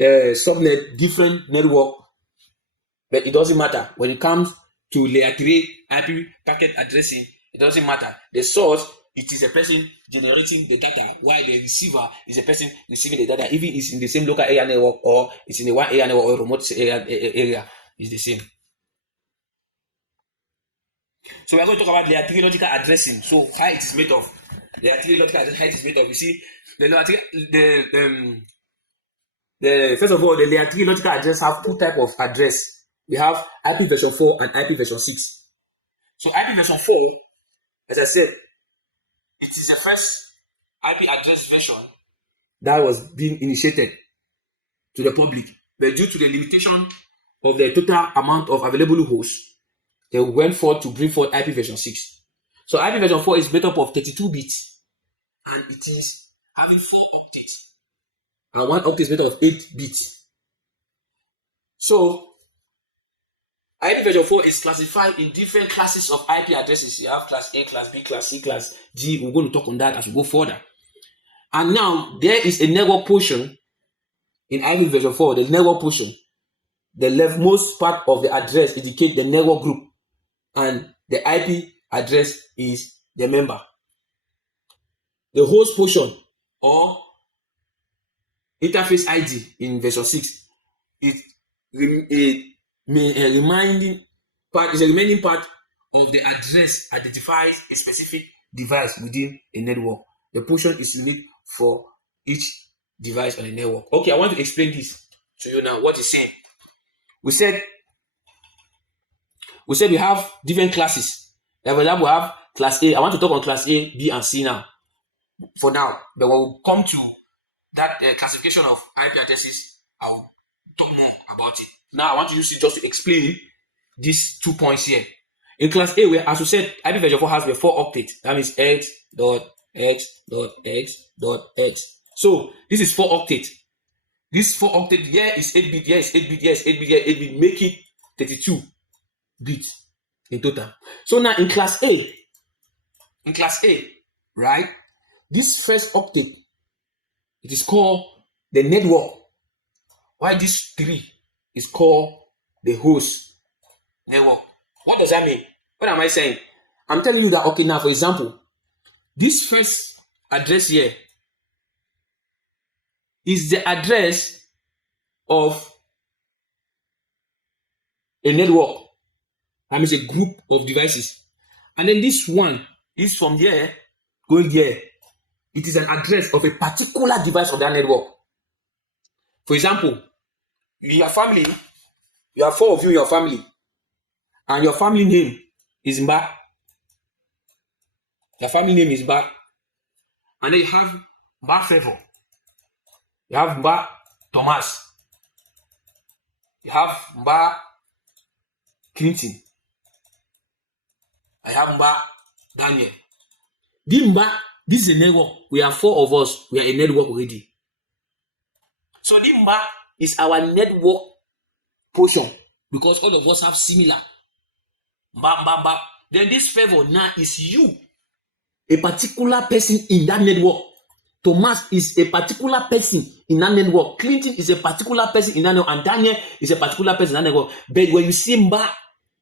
subnet, different network, but it doesn't matter. When it comes to layer 3 IP packet addressing, it doesn't matter. The source, it is a person generating the data, while the receiver is a person receiving the data. Even it's in the same local area network, or it's in a one area network or remote area, is the same. So we're going to talk about layer 3 logical addressing. So how it is made of. Layer 3 logical addressing, how it is made of. You see, first of all, the layer 3 logical address have two types of address. We have IP version 4 and IP version 6. So IP version 4, as I said, it is the first IP address version that was being initiated to the public, but due to the limitation of the total amount of available hosts, they went forth to bring forth IP version 6. So IP version 4 is made up of 32 bits, and it is having 4 octets, and one octet is made up of 8 bits. So IP version 4 is classified in different classes of IP addresses. You have class A, class B, class C, class G. We're going to talk on that as we go further. And now there is a network portion in IP version 4. The network portion, the leftmost part of the address indicates the network group, and the IP address is the member. The host portion, or interface ID in version 6, is a remaining part of the address identifies a specific device within a network. The portion is unique for each device on the network. Okay, I want to explain this to you now. What is saying? We said we have different classes. For example, we have class A. I want to talk on class A, B, and C now. For now, but when we come to that classification of IP addresses, I will talk more about it. Now, I want to use it just to explain these 2 points here. In class A, where, as we said, IP version 4 has the 4 octets. That means x dot x dot x dot x. So this is 4 octets. This 4 octet here is 8 bit, here is 8 bit, here is 8 bit, here is 8 bit, make it 32 bits in total. So now in class A, right, this first octet, it is called the network. While this 3 is called the host network. What does that mean? What am I saying? I'm telling you that, okay, now for example, this first address here is the address of a network. That means a group of devices. And then this one is from here going here. It is an address of a particular device of that network. For example, in your family, you have 4 of you in your family, and your family name is Mba. Your family name is Mba. And then you have Mba Favor. You have Mba Thomas. You have Mba Clinton. I have Mba Daniel. This is a network. We are 4 of us. We are a network already. So the Mba is our network portion because all of us have similar. Mba. Then this Favor now is you, a particular person in that network. Thomas is a particular person in that network. Clinton is a particular person in that network. And Daniel is a particular person in that network. But when you see Mba,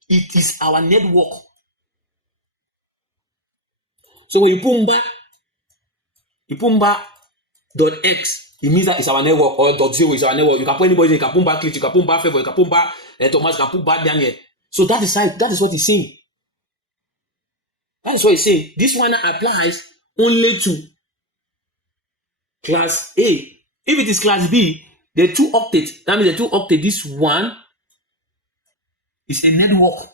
it is our network. So when you put Mba dot x, it means that it's our network, or dot 0 is our network. You can put anybody, you can put Mba Clinton, you can put Mba Favor, you can put Mba Thomas, you can put Mba Daniel. So that is what he's saying. That is what he's saying. This one applies only to class A. If it is class B, the 2 octets, that means the 2 octets, this one is a network.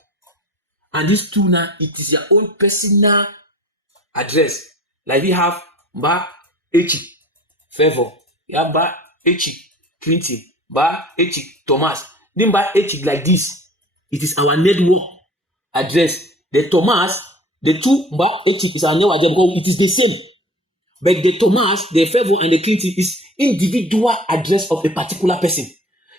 And this 2 now, it is your own personal address. Like we have Mba Echi Favor, you have Mba Echi Clinton, Mba Echi Thomas. The Mba Echi like this, it is our network address. The Thomas, the 2 Mba Echi is our network address because it is the same. But the Thomas, the Favor, and the Clinton is individual address of a particular person.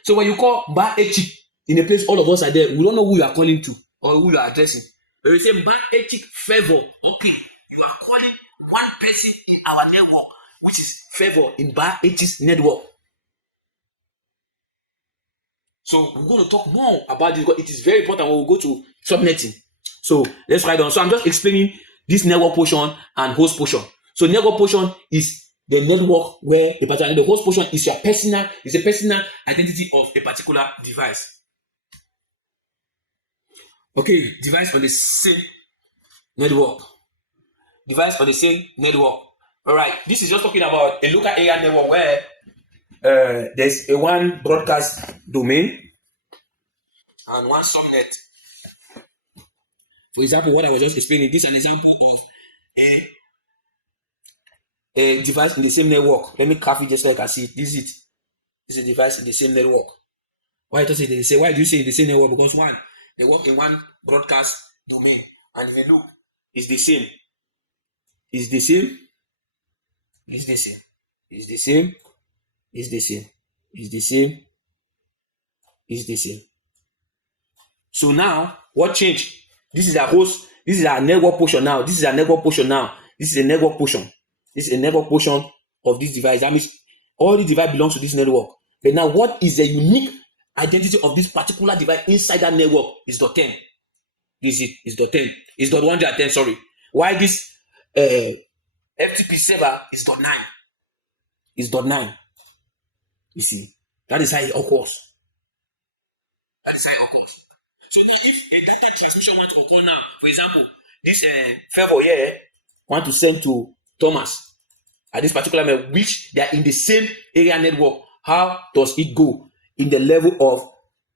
So when you call Mba Echi in a place all of us are there, we don't know who you are calling to or who you are addressing. When you say Mba Echi Favor, okay, you are calling one person in our network, which is Favor in Mba Echi's network. So we're going to talk more about this because it is very important when we go to subnetting. So let's write down. So I'm just explaining this network portion and host portion. So network portion is the network where the host portion is a personal identity of a particular device. Okay, device on the same network. Device on the same network. All right, this is just talking about a local area network where there's a one broadcast domain and one subnet. For example, what I was just explaining, this is an example of a device in the same network. Let me carve it just like I see it. This is it. This is a device in the same network. Why do you say the same network? Because one, they work in one broadcast domain, and if you look, it's the same. It's the same. It's the same. It's the same. It's the same. It's the same. It's the same. So now, what changed? This is our host. This is our network portion now. This is our network portion now. This is a network portion. This is a network portion of this device. That means all the device belongs to this network. But now, what is the unique identity of this particular device inside that network? Is .10. This is it. It's .10. It's .110. Sorry. Why this FTP server is .9? It's .9. You see, that is how it occurs. That is how it occurs. So now if a data transmission want to occur now, for example, this favor here want to send to Thomas at this particular moment, which they are in the same area network, how does it go in the level of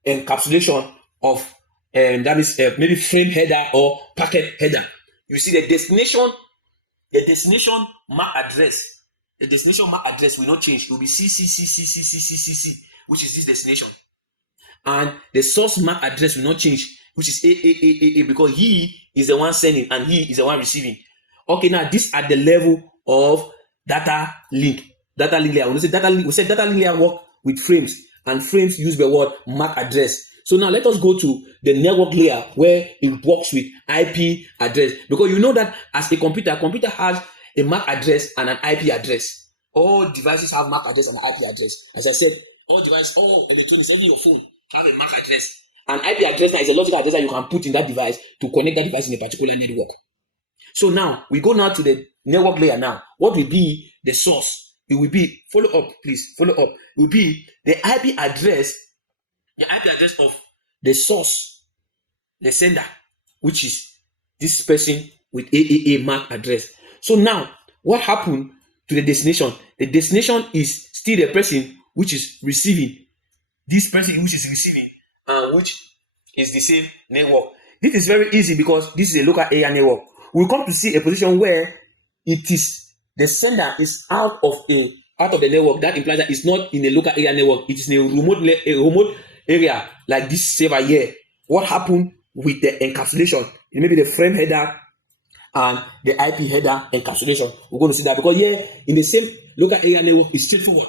encapsulation of that is maybe frame header or packet header? You see the destination MAC address. The destination MAC address will not change. It will be CCCCCCCCC, which is this destination. And the source MAC address will not change, which is A, because he is the one sending and he is the one receiving. Okay, now this at the level of data link. Data link layer. When we say data link, we said data link layer work with frames, and frames use the word MAC address. So now let us go to the network layer where it works with IP address, because you know that as a computer has a MAC address and an IP address. All devices have MAC address and IP address. As I said, all devices, all electronics, even your phone, have a MAC address. An IP address now is a logical address that you can put in that device to connect that device in a particular network. So now we go now to the network layer now. What will be the source? It will be, follow up, please, follow up. It will be the IP address of the source, the sender, which is this person with AAA MAC address. So now, what happened to the destination? The destination is still the person which is receiving. This person which is receiving, which is the same network. This is very easy because this is a local area network. We'll come to see a position where it is the sender is out of the network. That implies that it's not in a local area network. It is in a remote area like this server here. What happened with the encapsulation? Maybe the frame header and the IP header encapsulation. We're going to see that because here in the same local area network is straightforward.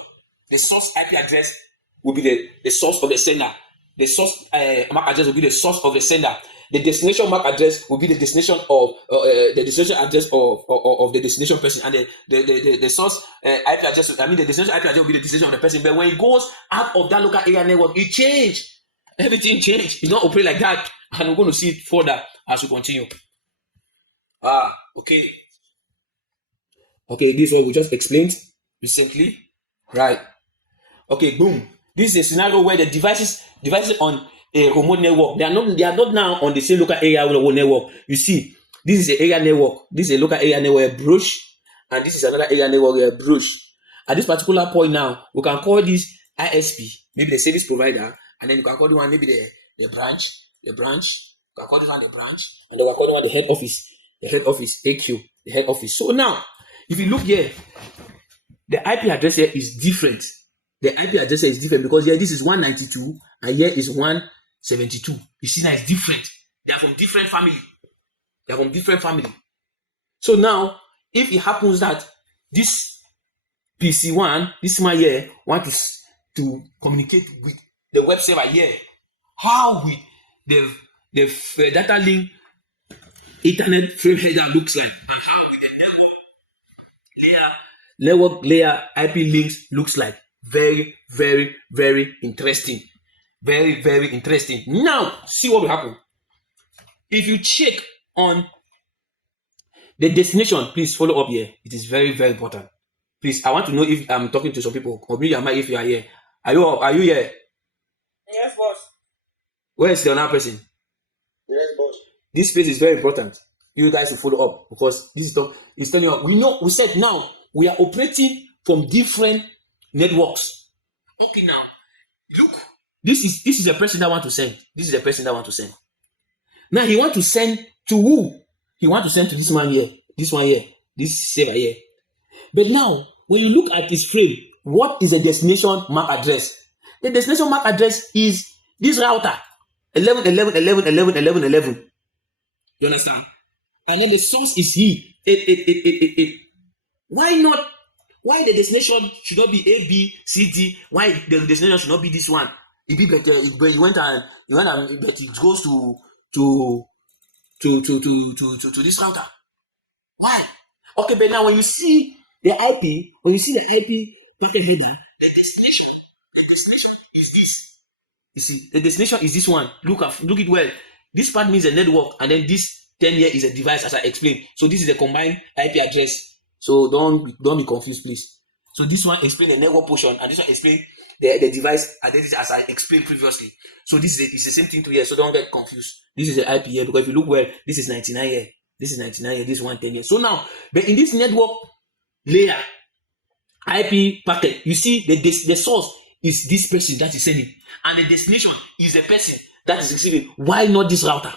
The source IP address will be the source of the sender. The source MAC address will be the source of the sender. The destination MAC address will be the destination of the destination address of the destination person, and the source IP address. The destination IP address will be the destination of the person. But when it goes out of that local area network, it changed. Everything changed. It's not operate like that, and we're going to see it further as we continue. Okay. This is what we just explained recently, right? Okay, boom. This is a scenario where the devices on a remote network, they are not now on the same local area network. You see, this is an area network. This is a local area network, a brush, and this is another area network, a brush. At this particular point now, we can call this ISP, maybe the service provider, and then you can call the one maybe the branch. You can call this one the branch, and then we can call the one the head office. The head office, AQ, the head office. So now, if you look here, the IP address here is different. The IP address here is different because here this is 192 and here is 172. You see now it's different. They are from different family. So now, if it happens that this PC1, this one here, want to communicate with the web server here, how will the data link Ethernet frame header looks like, and how with the network layer IP links looks like. Very, very, very interesting. Very, very interesting. Now, see what will happen. If you check on the destination, please follow up here. It is very, very important. Please, I want to know if I'm talking to some people. Or maybe if you are here. Are you here? Yes, boss. Where is the other person? Yes, boss. This space is very important. You guys will follow up because this is telling you. We said now we are operating from different networks. Okay, now look. This is a person that want to send. Now he want to send to who? He want to send to this one here, this server here. But now when you look at his frame, what is the destination MAC address? The destination MAC address is this router 11.11.11.11.11. You understand? And then the source is here 8. Why not? Why the destination should not be A, B, C, D? Why the destination should not be this one? It be better when you went and but it goes to this router. Why? Okay, but now when you see the IP packet header, the destination is this. You see, the destination is this one. Look it well. This part means a network, and then this 10 here is a device, as I explained. So this is a combined IP address. So don't be confused, please. So this one explain the network portion, and this one explain the device identity as I explained previously. So this is it's the same thing to here. So don't get confused. This is the IP here because if you look well, this is 99 here. This is 99 here. This is 110 here. So now, but in this network layer, IP packet, you see the source is this person that is sending, and the destination is the person that is receiving. Why not this router?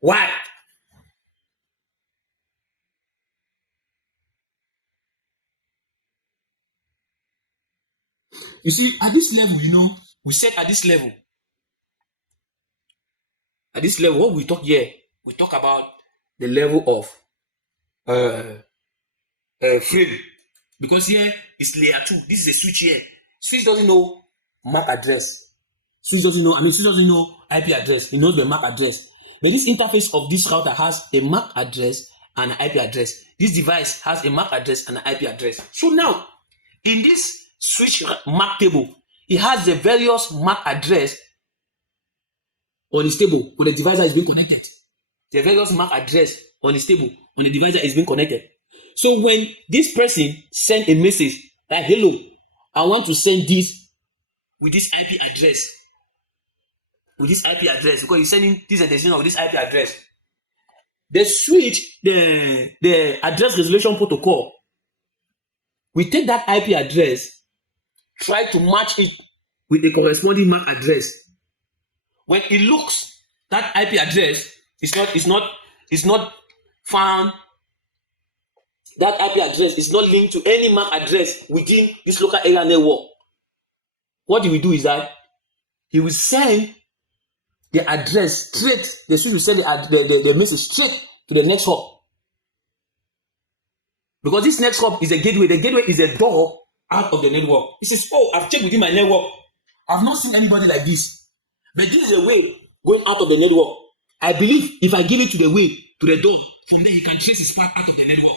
Why? You see, at this level, we said at this level, what we talk here, we talk about the level of frame, because here is layer 2. This is a switch here. Switch doesn't know MAC address. Switch doesn't know IP address. He knows the MAC address. But this interface of this router has a MAC address and an IP address. This device has a MAC address and an IP address. So now, in this switch MAC table, it has the various MAC address on this table when the device is being connected. The various MAC address on this table on the device is being connected. So when this person send a message like, hello, I want to send this with this IP address. Because he's sending this destination of this IP address. The switch, the address resolution protocol, we take that IP address, try to match it with the corresponding MAC address. When it looks, that IP address is not found. That IP address is not linked to any MAC address within this local area network. What he will do is that he will send the address straight. The switch will send the message straight to the next hop. Because this next hop is a gateway. The gateway is a door out of the network. He says, oh, I've checked within my network. I've not seen anybody like this. But this is a way going out of the network. I believe if I give it to the way, to the door, from there he can trace his path out of the network.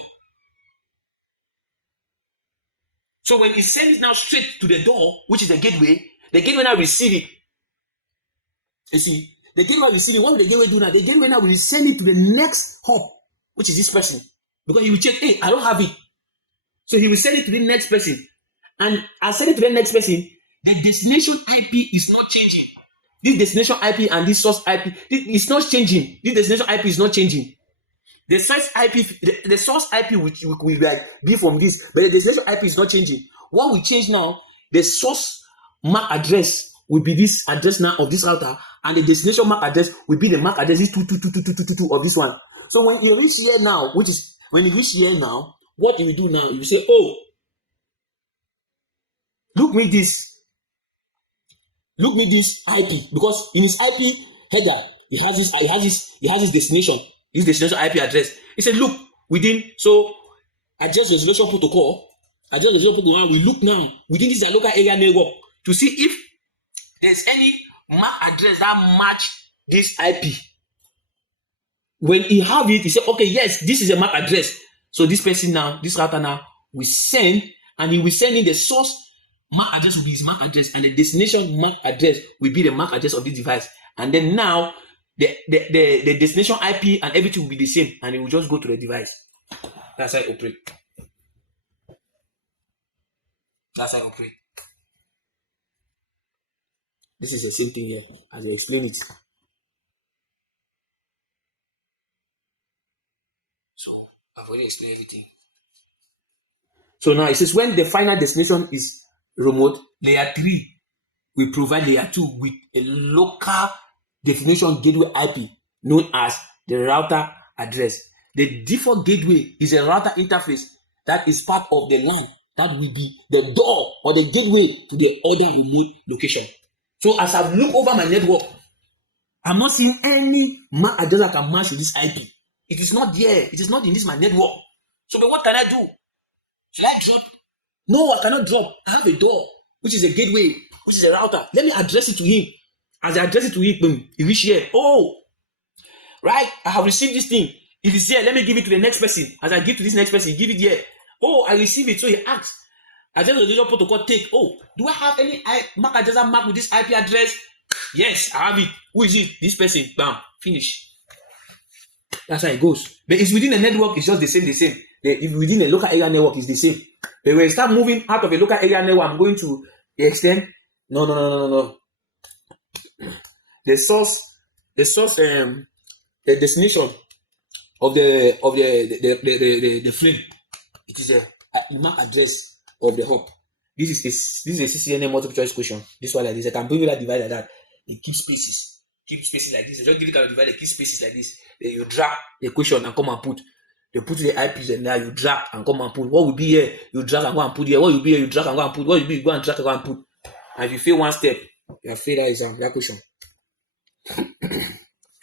So when he sends it now straight to the door, which is the gateway now receive it. You see, the gateway receive it. What will the gateway do now? The gateway now will send it to the next hop, which is this person. Because he will check, hey, I don't have it. So he will send it to the next person. And I send it to the next person, the destination IP is not changing. This destination IP and this source IP, it's not changing. This destination IP is not changing. The source IP which will be from this, but the destination IP is not changing. What will change now? The source MAC address will be this address now of this router, and the destination MAC address will be the MAC address is 2222222 of this one. So when you reach here now, what you will do now? You say, oh, look me this IP, because in his IP header, he has this destination. His destination IP address. He said, look, within, so address resolution protocol, we look now within this local area network to see if there's any MAC address that match this IP. When he have it, he said, okay, yes, this is a MAC address. So this person now, this router now, will send, and he will send in the source MAC address will be his MAC address, and the destination MAC address will be the MAC address of this device. And then now, the destination IP and everything will be the same, and it will just go to the device. That's how it operates. This is the same thing here, as I explain it. So, I've already explained everything. So now it says when the final destination is remote, layer 3 will provide layer 2 with a local definition gateway IP known as the router address. The default gateway is a router interface that is part of the LAN that will be the door or the gateway to the other remote location. So as I've looked over my network, I'm not seeing any MAC address that can match with this IP. It is not there. It is not in this my network. So but what can I do? Should I drop? No, I cannot drop. I have a door, which is a gateway, which is a router. Let me address it to him. As I address it to him, boom, he reach here. Oh, right, I have received this thing. It is here. Let me give it to the next person. As I give to this next person, he give it here. Oh, I receive it. So he asks. Address resolution protocol take. Oh, do I have any MAC address mark with this IP address? Yes, I have it. Who is it? This person. Bam. Finish. That's how it goes. But it's within the network, it's just the same. If within a local area network, it's the same. But when you start moving out of a local area network, I'm going to extend. No, no, no, no, no, no. The source, the destination of the frame. It is a MAC address of the hub. This is a CCNA multiple choice question. This one like this. I can bring you that divide like that. It keeps spaces. Keep spaces like this. You just give it kind of divide. It keeps spaces like this. Then you drag the question and come and put. They put the IPs and now you drag and come and put. What will be here? You drag and go and put here. What will be here? You drag and go and put. What will be? You go and drag and go and put. And if you fail one step, you have failed that exam. That question.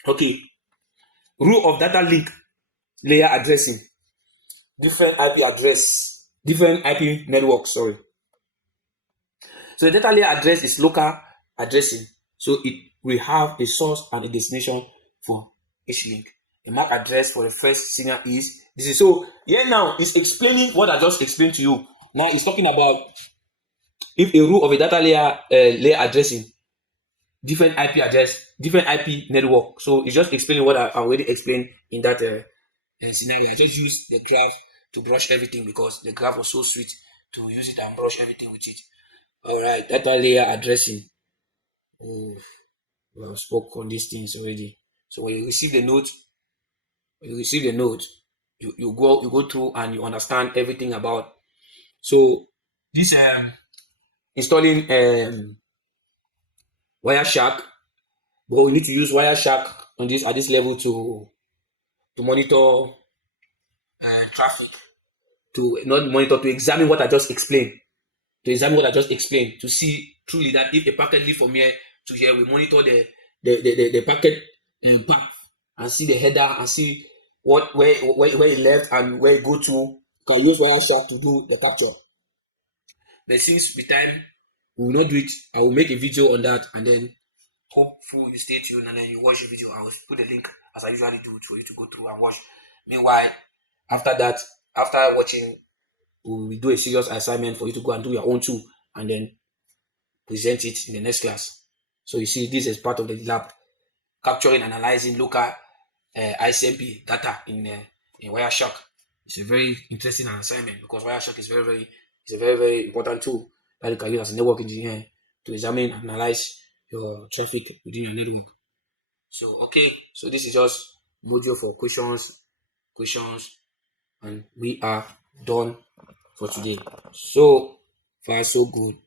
Okay. Rule of data link layer addressing. Different IP networks, sorry. So the data layer address is local addressing. So it will have a source and a destination for each link. The MAC address for the first signal is this is so here now it's explaining what I just explained to you. Now it's talking about if a rule of a data layer addressing different IP address, different IP network. So it's just explaining what I already explained in that scenario. I just used the graph to brush everything because the graph was so sweet to use it and brush everything with it. All right, data layer addressing. Oh, we have spoke on these things already. So when you receive the note, you go through and you understand everything about. So this installing Wireshark, but we need to use Wireshark on this at this level to monitor traffic, to not monitor, to examine what I just explained. To see truly that if a packet leave from here to here, we monitor the packet path and see the header and see where it left and where it go to. You can use Wireshark to do the capture. But since with time we will not do it, I will make a video on that and then hopefully you stay tuned and then you watch the video. I will put the link as I usually do for you to go through and watch. Meanwhile, after that, after watching, we will do a serious assignment for you to go and do your own too and then present it in the next class. So you see, this is part of the lab, capturing and analyzing local ICMP data in Wireshark. It's a very interesting assignment because Wireshark is a very important tool that you can use as a network engineer to examine and analyze your traffic within your network. So okay, so this is just module for questions, and we are done for today. So far, so good.